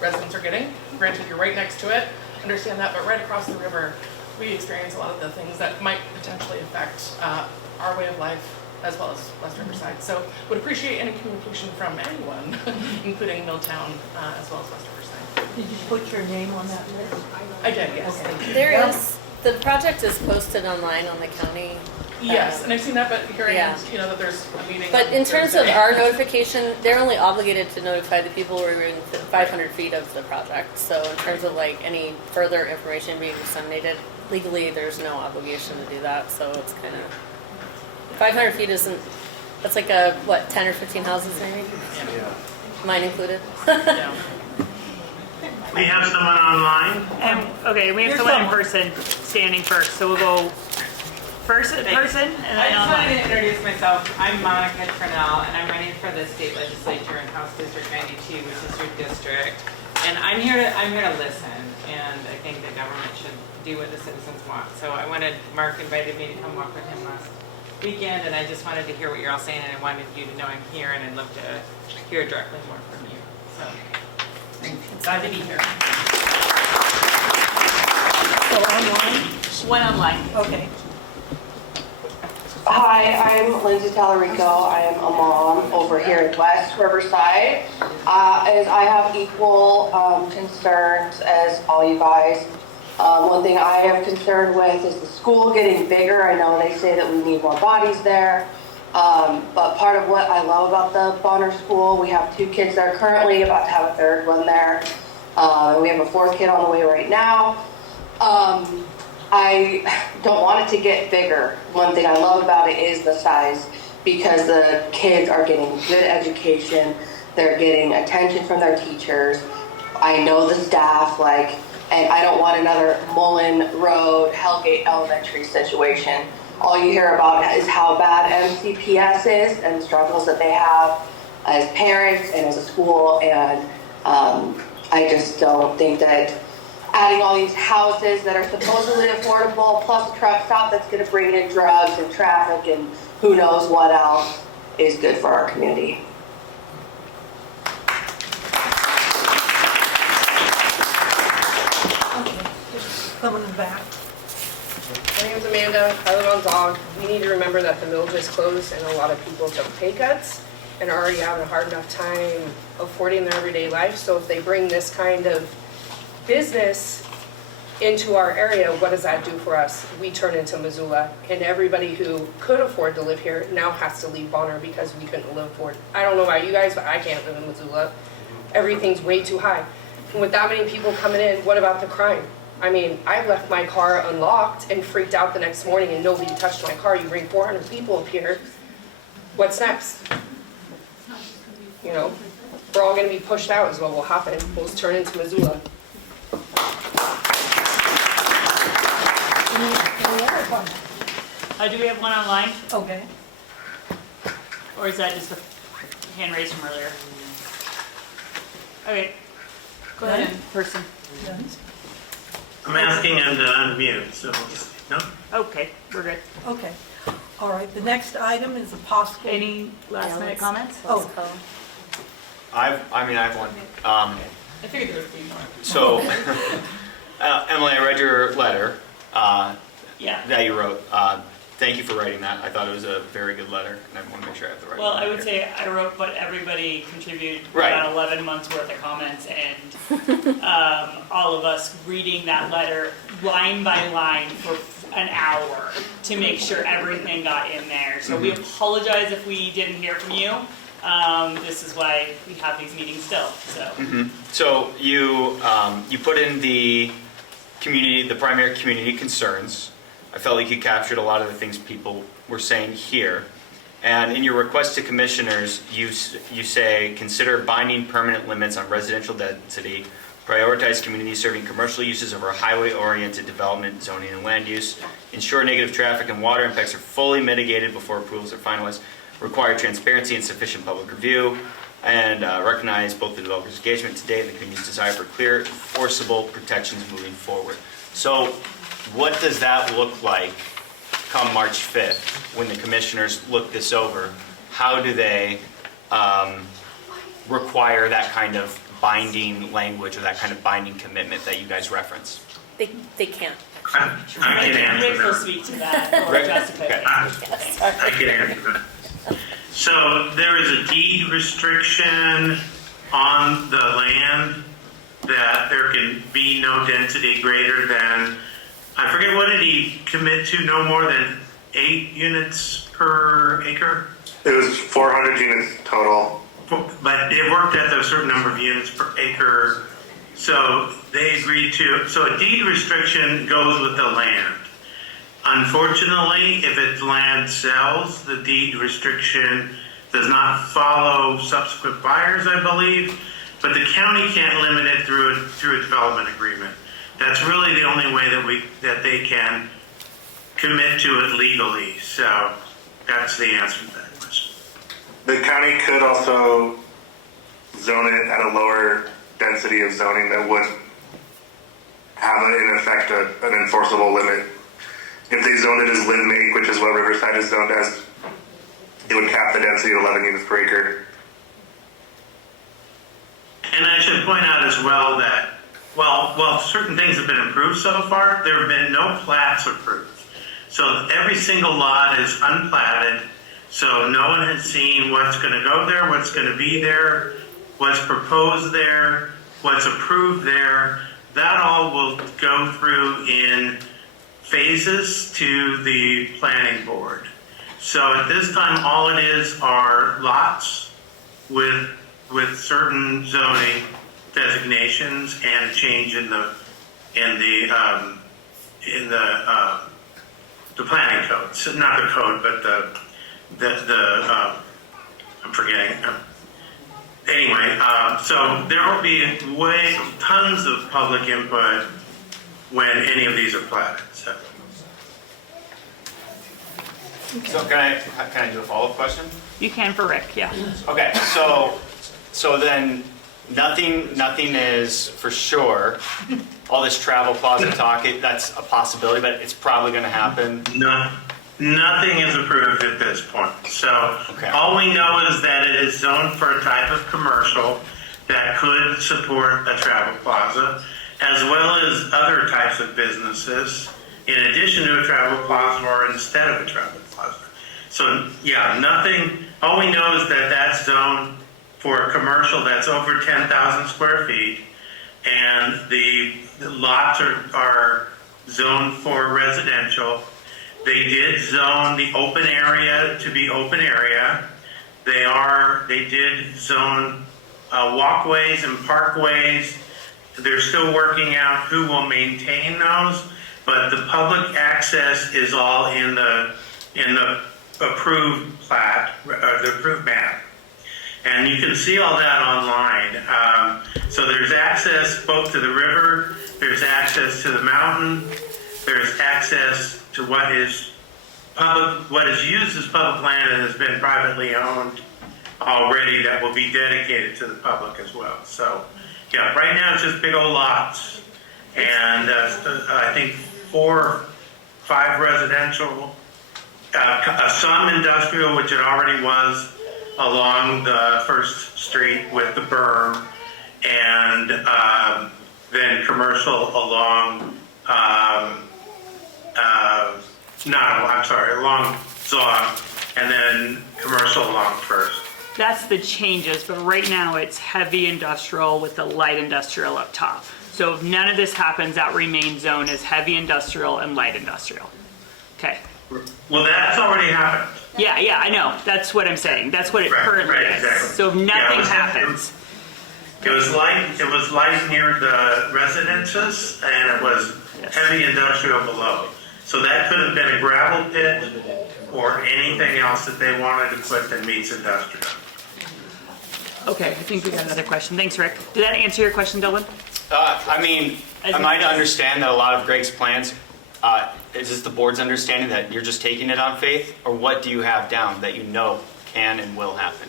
residents are getting. Granted, you're right next to it, understand that, but right across the river, we experience a lot of the things that might potentially affect our way of life as well as West Riverside. So would appreciate any communication from anyone, including Milltown as well as West Riverside. Did you put your name on that list? I did, yes. Thank you. There is, the project is posted online on the county Yes, and I've seen that, but hearing, Yeah. you know, that there's a meeting. But on in terms of Thursday. our notification, they're only obligated to notify the people who are within 500 feet of the project. So in terms of like any further information being disseminated, legally, there's no obligation to do that. So it's kind of, 500 feet isn't, that's like a, what, 10 or 15 houses maybe? Yeah. Mine included. We have someone online. Okay, we have Here's someone in someone. person standing first, so we'll go first in person and I then just wanted online. to introduce myself. I'm Monica Trinnell, and I'm running for the state legislature in House District 92, which is your district. And I'm here to listen, and I think the government should do what the citizens want. So Mark invited me to come walk with him last weekend, and I just wanted to hear what you're all saying, and I wanted you to know I'm here, and I'd love to hear directly more from you. So, I'm glad to be here. So online? One online. Okay. Hi, I'm Lindsay Tallarico. I am a mom over here in West Riverside. As I have equal concerns as all you guys. One thing I am concerned with is the school getting bigger. I know they say that we need more bodies there. But part of what I love about the Bonner School, we have 2 kids there currently, about to have a 3rd one there. We have a 4th kid on the way right now. I don't want it to get bigger. One thing I love about it is the size, because the kids are getting good education, they're getting attention from their teachers. I know the staff, and I don't want another Mullen Road, Hellgate Elementary situation. All you hear about is how bad MCPS is and the struggles that they have as parents and as a school, and I just don't think that adding all these houses that are supposedly affordable, plus a truck stop that's going to bring in drugs and traffic and who knows what else, is good for our community. Okay. Someone in the back. My name's Amanda. I live on Zog. We need to remember that the mill just closed and a lot of people took pay cuts and are already having a hard enough time affording their everyday life. So if they bring this kind of business into our area, what does that do for us? We turn into Missoula, and everybody who could afford to live here now has to leave Bonner because we couldn't live for it. I don't know about you guys, but I can't live in Missoula. Everything's way too high. And with that many people coming in, what about the crime? I mean, I left my car unlocked and freaked out the next morning and nobody touched my car. You bring 400 people up here, what's next? You know, we're all gonna be pushed out is what will happen. We'll just turn into Missoula. Any other comments? Do we have one online? Okay. Or is that just a hand raised from earlier? Okay. Go ahead in person. I'm asking him to unmute, so no. Okay, we're good. Okay. All right, the next item is a possible. Any last minute comments? Oh, I have one. I figured there would be more. So, Emily, I read your letter Yeah. that you wrote. Thank you for writing that. I thought it was a very good letter, and I want to make sure I have the right Well, one I would here. say I wrote what everybody contributed, Right. about 11 months worth of comments, and all of us reading that letter line by line for an hour to make sure everything got in there. So we apologize if we didn't hear from you. This is why we have these meetings still. So. So you put in the primary community concerns. I felt like you captured a lot of the things people were saying here. And in your request to commissioners, you say, consider binding permanent limits on residential density, prioritize communities serving commercial uses over highway-oriented development, zoning, and land use, ensure negative traffic and water impacts are fully mitigated before approvals are finalized, require transparency and sufficient public review, and recognize both the developer's engagement today and the community's desire for clear, enforceable protections moving forward. So what does that look like come March 5th when the commissioners look this over? How do they require that kind of binding language or that kind of binding commitment that you guys reference? They can't. I can answer Rick will that. speak to that, or Rick? Jessica. Okay. I can answer that. So there is a deed restriction on the land that there can be no density greater than, I forget what did he commit to, no more than 8 units per acre? It was 400 units total. But it worked at a certain number of units per acre. So they agreed to, so a deed restriction goes with the land. Unfortunately, if its land sells, the deed restriction does not follow subsequent buyers, I believe, but the county can't limit it through a development agreement. That's really the only way that they can commit to it legally. So that's the answer to that question. The county could also zone it at a lower density of zoning that would have in effect an enforceable limit. If they zoned it as live make, which is what Riverside is zoned as, it would cap the density of 11 units per acre. And I should point out as well that while certain things have been improved so far, there have been no plats approved. So every single lot is unplatted. So no one has seen what's going to go there, what's going to be there, what's proposed there, what's approved there. That all will go through in phases to the planning board. So at this time, all it is are lots with certain zoning designations and a change in the planning code. So not the code, but I'm forgetting. Anyway, so there will be tons of public input when any of these are platted. So can I do a follow-up question? You can for Rick, yeah. Okay, so then nothing is for sure. All this travel plaza talk, that's a possibility, but it's probably going to happen. No, nothing is approved at this point. So all we know is that it is zoned for a type of commercial that could support a travel plaza, as well as other types of businesses, in addition to a travel plaza or instead of a travel plaza. So yeah, nothing, all we know is that that's zoned for a commercial that's over 10,000 square feet, and the lots are zoned for residential. They did zone the open area to be open area. They did zone walkways and parkways. They're still working out who will maintain those, but the public access is all in the approved plat, the approved map. And you can see all that online. So there's access both to the river, there's access to the mountain, there's access to what is used as public land and has been privately owned already that will be dedicated to the public as well. So yeah, right now it's just big old lots. And I think 4 or 5 residential, some industrial, which it already was along the first street with the berm, and then commercial along, along Zog, and then commercial along First. That's the changes, but right now it's heavy industrial with the light industrial up top. So if none of this happens, that remains zone as heavy industrial and light industrial. Okay. Well, that's already happened. Yeah, I know. That's what I'm saying. That's what it currently is. Exactly. So if nothing happens. It was light near the residences, and it was heavy industrial below. So that could have been a gravel pit or anything else that they wanted to put that meets industrial. Okay, I think we got another question. Thanks, Rick. Did that answer your question, Dylan? I mean, am I to understand that a lot of Greg's plans, is this the board's understanding that you're just taking it on faith? Or what do you have down that you know can and will happen?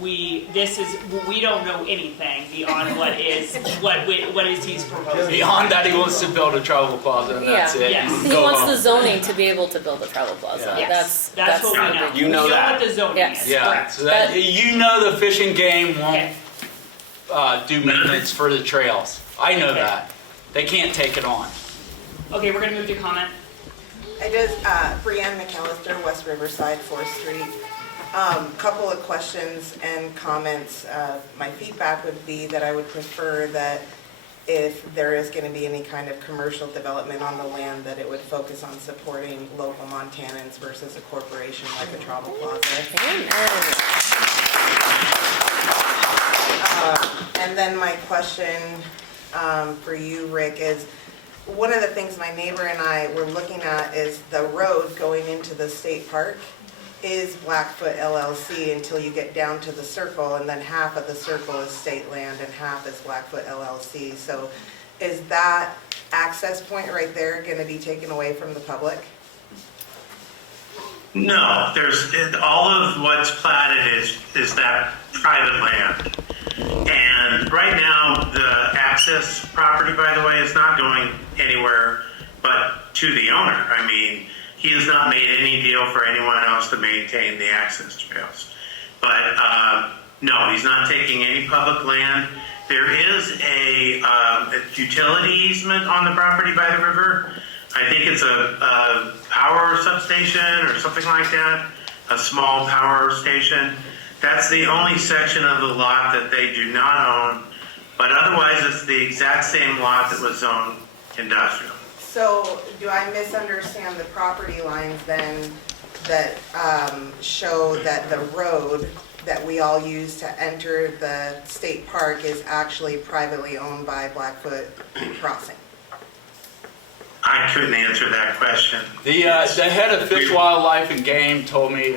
We don't know anything beyond what is he's proposing. Beyond that, he wants to build a travel plaza, and that's it. Yes. He wants the zoning to be able to build a travel plaza. Yes. That's what we know. You know we that. What the zoning Yes. is. Yeah, Correct. so that, you know the Fish and Game won't do maintenance for the trails. I know that. They can't take it on. Okay, we're going to move to comment. I just, Brianne McAllister, West Riverside, 4th Street. Couple of questions and comments. My feedback would be that I would prefer that if there is going to be any kind of commercial development on the land, that it would focus on supporting local Montanans versus a corporation like a Travel Plaza. And then my question for you, Rick, is one of the things my neighbor and I were looking at is the road going into the state park is Blackfoot LLC until you get down to the circle, and then half of the circle is state land and half is Blackfoot LLC. So is that access point right there going to be taken away from the public? No, there's, all of what's platted is that private land. And right now, the access property, by the way, is not going anywhere but to the owner. I mean, he has not made any deal for anyone else to maintain the access trails. But no, he's not taking any public land. There is a utility easement on the property by the river. I think it's a power substation or something like that, a small power station. That's the only section of the lot that they do not own, but otherwise it's the exact same lot that was zoned industrial. So do I misunderstand the property lines then that show that the road that we all use to enter the state park is actually privately owned by Blackfoot Crossing? I couldn't answer that question. The head of Fish, Wildlife, and Game told me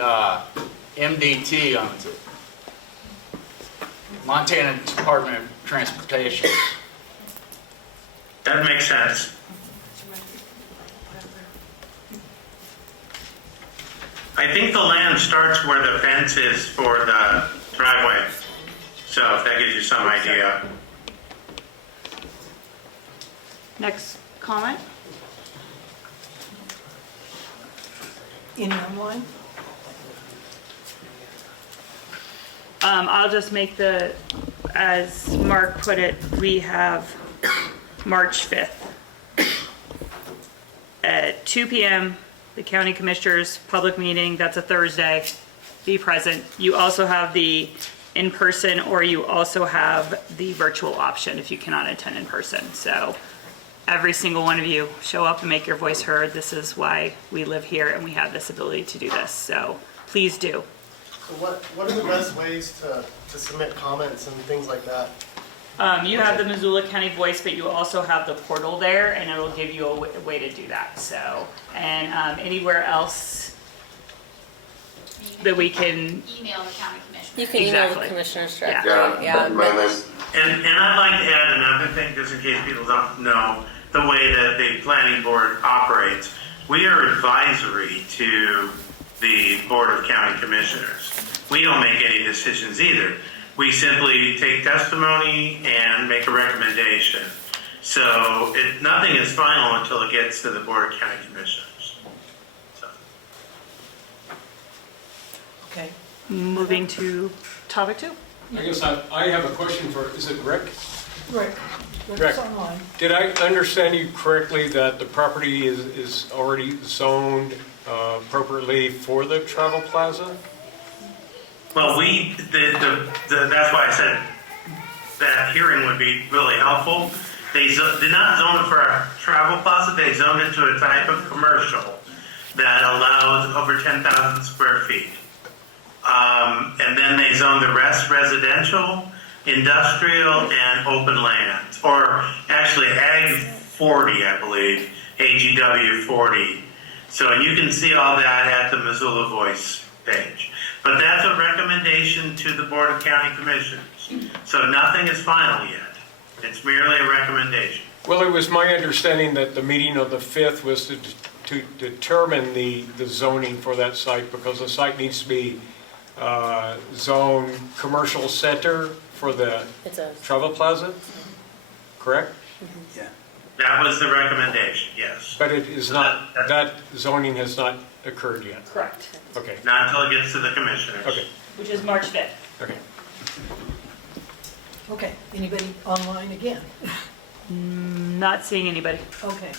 MDT owns it. Montana Department of Transportation. That makes sense. I think the land starts where the fence is for the driveway. So if that gives you some idea. Next comment? Any online? I'll just make as Mark put it, we have March 5th at 2 p.m. the county commissioners public meeting. That's a Thursday. Be present. You also have the in-person, or you also have the virtual option if you cannot attend in person. So every single one of you show up and make your voice heard. This is why we live here and we have this ability to do this. So please do. So what are the best ways to submit comments and things like that? You have the Missoula County Voice, but you also have the portal there, and it'll give you a way to do that. So, and anywhere else that we can email the county commissioner. You can email the commissioners directly. Yeah. And I'd like to add another thing, just in case people don't know the way that the planning board operates. We are advisory to the Board of County Commissioners. We don't make any decisions either. We simply take testimony and make a recommendation. So nothing is final until it gets to the Board of County Commissioners. So. Okay. Moving to topic 2. I guess I have a question for, is it Rick? Rick, Rick, Rick's online. did I understand you correctly that the property is already zoned appropriately for the travel plaza? Well, that's why I said that hearing would be really helpful. They did not zone it for a travel plaza, they zoned it to a type of commercial that allows over 10,000 square feet. And then they zoned the rest residential, industrial, and open lands. Or actually Ag 40, I believe, AGW 40. So you can see all that at the Missoula Voice page. But that's a recommendation to the Board of County Commissioners. So nothing is final yet. It's merely a recommendation. Well, it was my understanding that the meeting of the 5th was to determine the zoning for that site, because the site needs to be zoned commercial center for the travel plaza, correct? Yeah. That was the recommendation, yes. But it is not, that zoning has not occurred yet? Correct. Okay. Not until it gets to the commissioners. Okay. Which is March 5th. Okay. Okay, anybody online again? Not seeing anybody. Okay.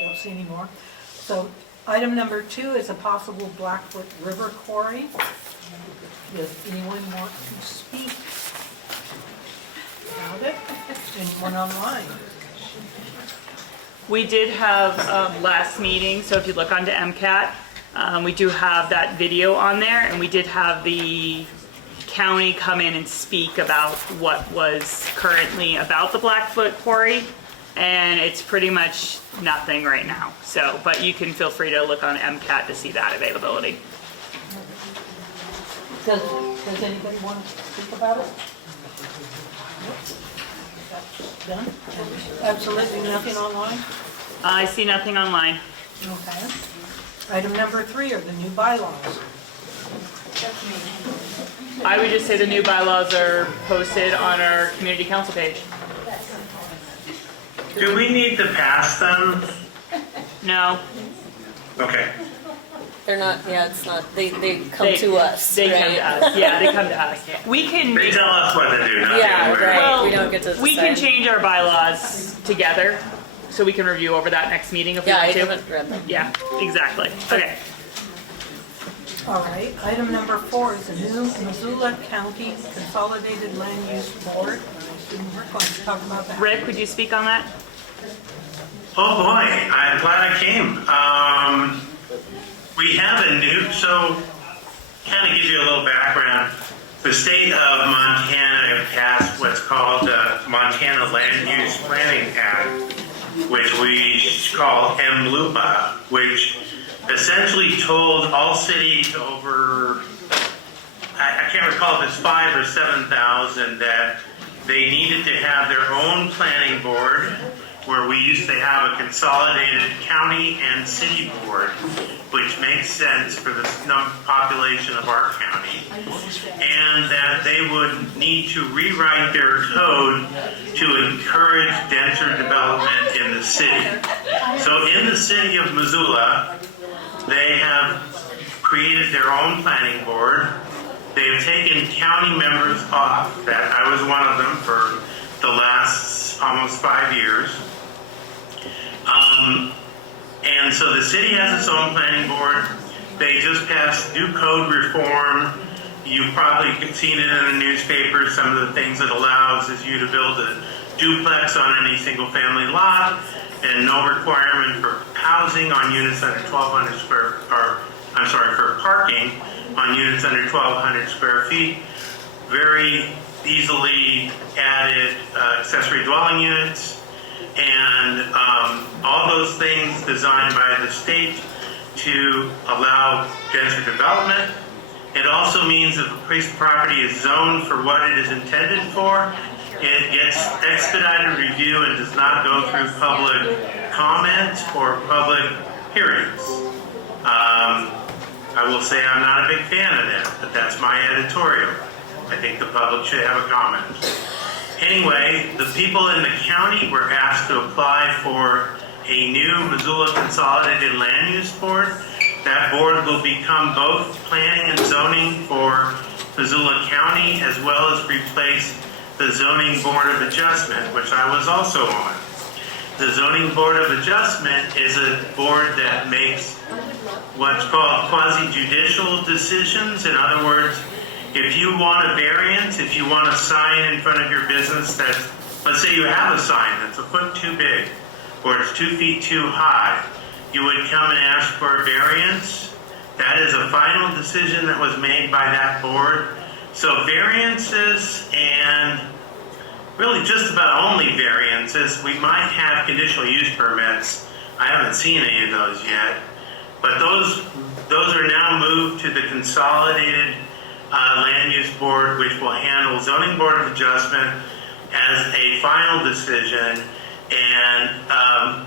Don't see any more. So item number 2 is a possible Blackfoot River quarry. Does anyone want to speak about found it? Anyone online? We did have last meeting, so if you look onto MCAT, we do have that video on there, and we did have the county come in and speak about what was currently about the Blackfoot quarry, and it's pretty much nothing right now. So, but you can feel free to look on MCAT to see that availability. Does anybody want to speak about it? Done? Absolutely nothing online? I see nothing online. Okay. Item number 3 are the new bylaws. I would just say the new bylaws are posted on our community council page. Do we need to pass them? No. Okay. They're not, yeah, it's not, they come to us. They come right? to us, yeah, they come to us. We can. They tell us what to do, not Yeah, the other way right. Well, We don't get to we can decide. change our bylaws together, so we can review over that next meeting if we Yeah, I want to. haven't read them. Yeah, exactly. Okay. All right, item number 4 is the new Missoula County Consolidated Land Use Board. I assume we're going to talk about that. Rick, would you speak on that? Oh boy, I'm glad I came. We have a new, so kind of give you a little background. The state of Montana passed what's called the Montana Land Use Planning Act, which we call MLUPA, which essentially told all cities over, I can't recall if it's 5,000 or 7,000, that they needed to have their own planning board, where we used to have a consolidated county and city board, which makes sense for the population of our county, and that they would need to rewrite their code to encourage denser development in the city. So in the city of Missoula, they have created their own planning board. They have taken county members off. That I was one of them for the last almost 5 years. And so the city has its own planning board. They just passed new code reform. You've probably seen it in the newspaper. Some of the things it allows is you to build a duplex on any single family lot, and no requirement for housing on units under 1,200 square, or I'm sorry, for parking on units under 1,200 square feet. Very easily added accessory dwelling units, and all those things designed by the state to allow denser development. It also means if a piece of property is zoned for what it is intended for, it gets expedited review and does not go through public comment or public hearings. I will say I'm not a big fan of that, but that's my editorial. I think the public should have a comment. Anyway, the people in the county were asked to apply for a new Missoula Consolidated Land Use Board. That board will become both planning and zoning for Missoula County, as well as replace the Zoning Board of Adjustment, which I was also on. The Zoning Board of Adjustment is a board that makes what's called quasi-judicial decisions. In other words, if you want a variance, if you want a sign in front of your business that's, let's say you have a sign that's a foot too big, or it's 2 feet too high, you would come and ask for a variance. That is a final decision that was made by that board. So variances, and really just about only variances, we might have conditional use permits. I haven't seen any of those yet. But those are now moved to the Consolidated Land Use Board, which will handle Zoning Board of Adjustment as a final decision, and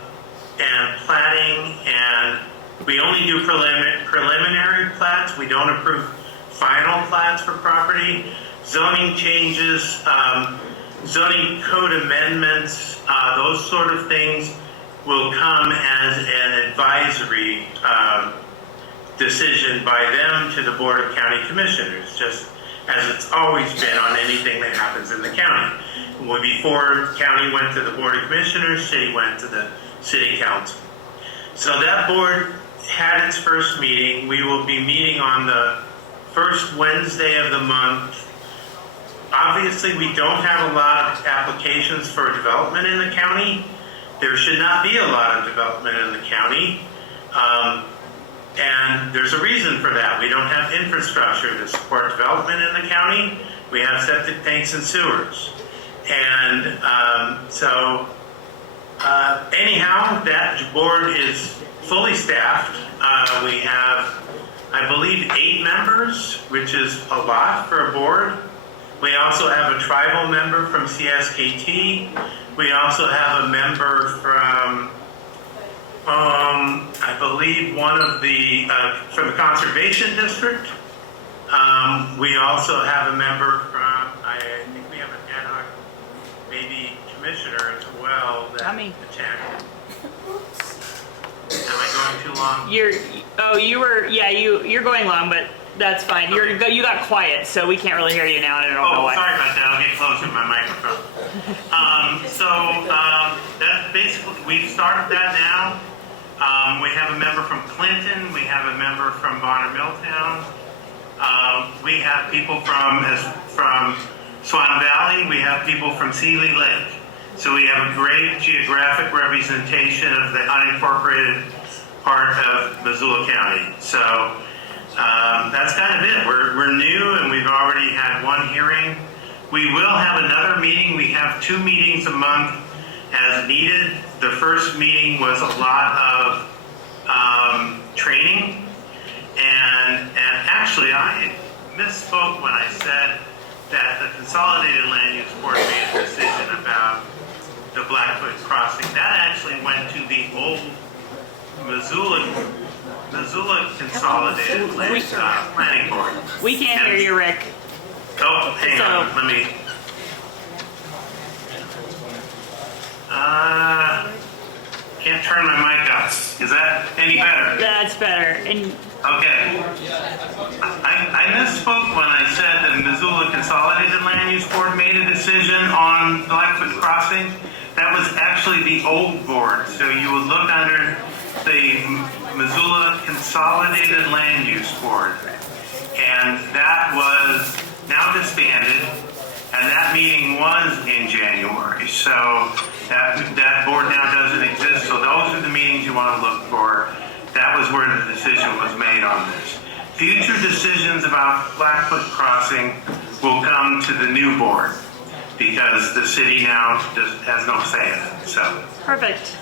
platting, and we only do preliminary plats. We don't approve final plats for property. Zoning changes, zoning code amendments, those sort of things will come as an advisory decision by them to the Board of County Commissioners, just as it's always been on anything that happens in the county. Well, before county went to the Board of Commissioners, city went to the City Council. So that board had its first meeting. We will be meeting on the first Wednesday of the month obviously, we don't have a lot of applications for development in the county. There should not be a lot of development in the county. And there's a reason for that. We don't have infrastructure to support development in the county. We have septic tanks and sewers. And anyhow, that board is fully staffed. We have, I believe, 8 members, which is a lot for a board. We also have a tribal member from CSKT. We also have a member from, I believe, one of the, from the Conservation District. We also have a member from, I think we have an ad hoc, maybe commissioner as well. Attend. Am I going too long? You're going long, but that's fine. You got quiet, so we can't really hear you now. I don't know why. Sorry about that. I'll get closer to my microphone. That's basically, we've started that now. We have a member from Clinton. We have a member from Bonner Milltown. We have people from Swan Valley. We have people from Sealy Lake. So we have a great geographic representation of the unincorporated part of Missoula County. So that's kind of it. We're new, and we've already had one hearing. We will have another meeting. We have 2 meetings a month as needed. The first meeting was a lot of training, and actually I misspoke when I said that the Consolidated Land Use Board made a decision about the Blackfoot crossing. That actually went to the old Missoula Consolidated Land Planning Board. We can't hear you, Rick. Oh, hang on. Let me. Can't turn my mic up. Is that any better? That's better. Okay. I misspoke when I said the Missoula Consolidated Land Use Board made a decision on Blackfoot Crossing. That was actually the old board. So you would look under the Missoula Consolidated Land Use Board. And that was now disbanded. And that meeting was in January. So that board now doesn't exist. So those are the meetings you want to look for. That was where the decision was made on this. Future decisions about Blackfoot Crossing will come to the new board because the city now has no say in it. So perfect.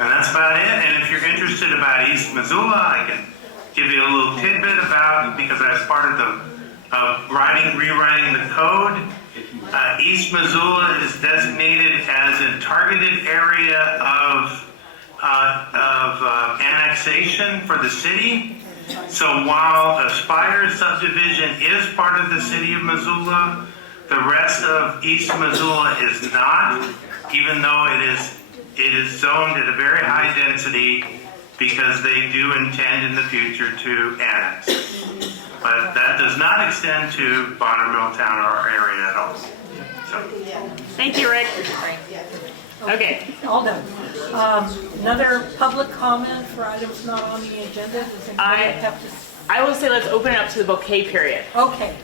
And that's about it. And if you're interested about East Missoula, I can give you a little tidbit about, because I was part of the rewriting the code. East Missoula is designated as a targeted area of annexation for the city. So while Aspire subdivision is part of the city of Missoula, the rest of East Missoula is not, even though it is zoned at a very high density because they do intend in the future to annex. But that does not extend to Bonner, Milltown, or our area at all. So. Thank you, Rick. Okay. All done. Another public comment for items not on the agenda? Does anybody have to? I will say let's open it up to the bouquet period. Okay.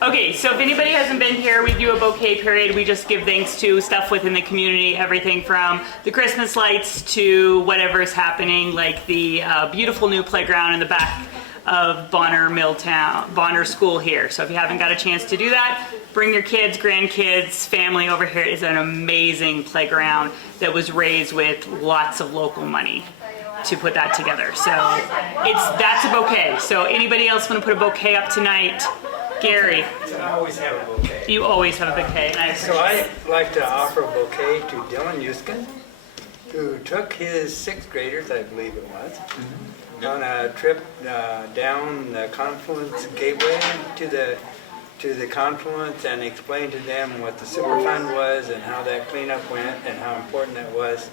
Okay, so if anybody hasn't been here, we do a bouquet period. We just give thanks to stuff within the community, everything from the Christmas lights to whatever's happening, like the beautiful new playground in the back of Bonner Milltown, Bonner School here. So if you haven't got a chance to do that, bring your kids, grandkids, family over here. It's an amazing playground that was raised with lots of local money to put that together. So that's a bouquet. So anybody else want to put a bouquet up tonight? Gary. I always have a bouquet. You always have a bouquet. So I'd like to offer a bouquet to Dylan Yuskin, who took his 6th graders, I believe it was, on a trip down the Confluence Gateway to the Confluence and explained to them what the Superfund was and how that cleanup went and how important that was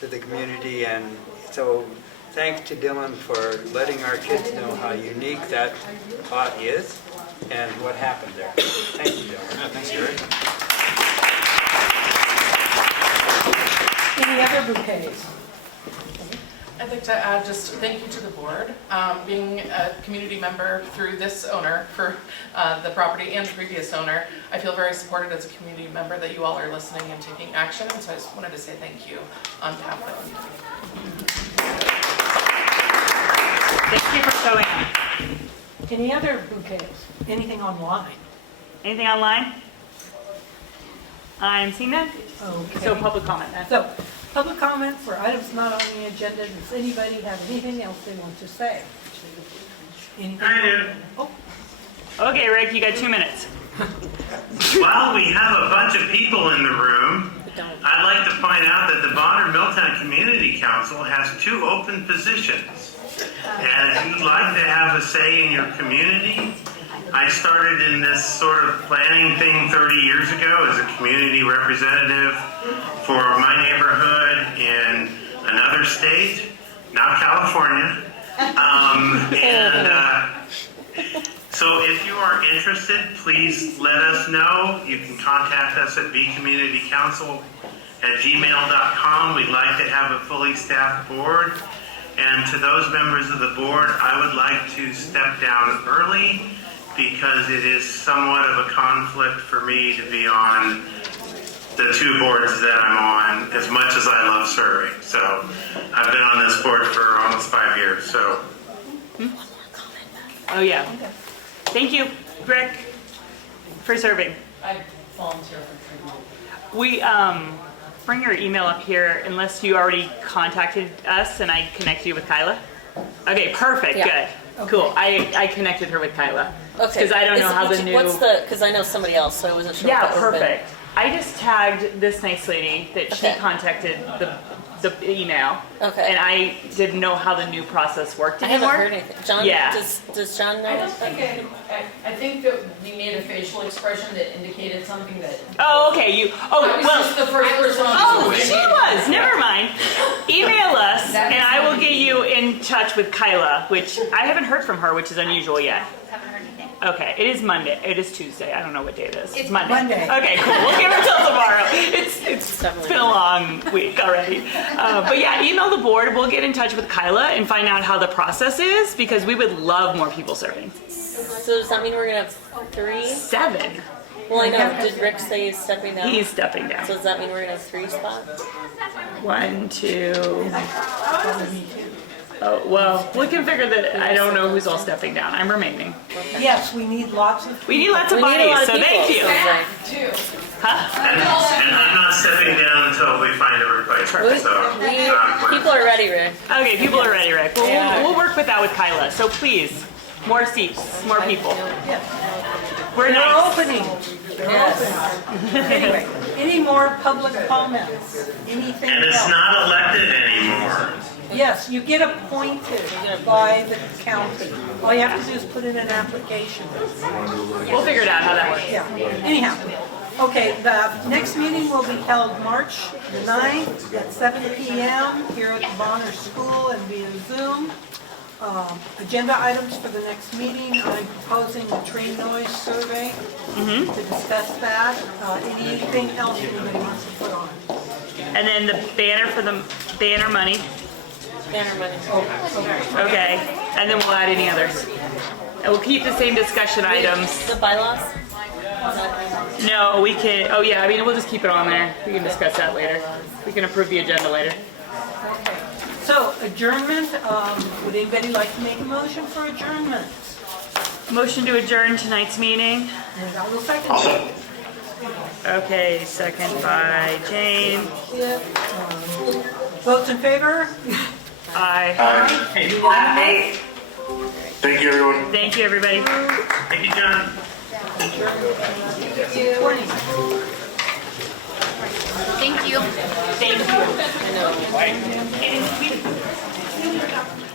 to the community. And so thanks to Dylan for letting our kids know how unique that spot is and what happened there. Thank you, Dylan. Yeah, thanks, Gary. Any other bouquets? I I'd like to add just thank you to the board. Being a community member through this owner for the property and the previous owner, I feel very supported as a community member that you all are listening and taking action. And so I just wanted to say thank you on behalf of the community. Thank you for showing up. Any other bouquets? Anything online? Anything online? I'm seeing none. Okay. So public comment then. So, public comment for items not on the agenda. Does anybody have anything else they want to say? Anything? I do. Oh, Okay, Rick, you got 2 minutes. While we have a bunch of people in the room, I'd like to point out that the Bonner Milltown Community Council has 2 open positions. And if you'd like to have a say in your community, I started in this sort of planning thing 30 years ago as a community representative for my neighborhood in another state, not California. So if you are interested, please let us know. You can contact us at bcommunitycouncil@gmail.com. We'd like to have a fully staffed board. And to those members of the board, I would like to step down early because it is somewhat of a conflict for me to be on the 2 boards that I'm on as much as I love serving. So I've been on this board for almost 5 years, so. Oh, yeah. Thank you, Rick, for serving. I volunteer for tribute. We, bring your email up here unless you already contacted us and I connect you with Kyla. Okay, perfect, Yeah. good. Cool, I connected her with Kyla. Okay. Because I don't know how the new. What's the, because I know somebody else, so I wasn't sure. Yeah, if that was been- perfect. I just tagged this nice lady that she Okay. contacted the email. Okay. And I didn't know how the new process worked I anymore. haven't heard anything. John, Yeah. does John know? I just think I think that we made a facial expression that indicated something that. Oh, okay, you, I was just the first person on Oh, the she board. was, never mind. Email us That and is I will fine. get you in touch with Kyla, which I haven't heard from her, which is unusual yet. Haven't heard anything. Okay, it is Monday, it is Tuesday, I don't know what day it is. It's Monday. Okay, cool, we'll give her till tomorrow. It's been a long week already. But yeah, email the board, we'll get in touch with Kyla and find out how the process is, because we would love more people serving. So does that mean we're gonna have 3? 7. Well, I know. Did Rick say he's stepping down? He's stepping down. So does that mean we're gonna have 3 spots? 1, 2. Oh, well, we can figure that. I don't know who's all stepping down. I'm remaining. yes, we need lots of. We need lots of We need a lot bodies, of so thank people, you. sounds like. And I'm not stepping down until we find a replacement, so. People are ready, Rick. Okay, people are ready, Rick. Well, Yeah. we'll work with that with Kyla. So please, more seats, more people. Yes. We're They're nice. opening. They're opening. Anyway, any more public comments? Anything And it's else? not elected anymore. Yes, you get appointed by the county. All you have to do is put in an application. We'll figure it out how that works. Yeah, anyhow. Okay, the next meeting will be held March the 9th at 7 p.m. here at the Bonner School and via Zoom. Agenda items for the next meeting, I'm proposing the train noise survey to discuss that. Anything else anybody wants to put on? And then the banner for the banner money. Banner money. Okay, and then we'll add any others. And we'll keep the same discussion items. The bylaws? No, we can, oh yeah, I mean, we'll just keep it on there. We can discuss that later. We can approve the agenda later. So adjournment, would anybody like to make a motion for adjournment? Motion to adjourn tonight's meeting. And I will second it. Okay, second by Jane. Votes in favor? Aye. Unanimous? Thank you, everyone. Thank you, everybody. Thank you, John. 20. Thank you. Thank you. I know. It is-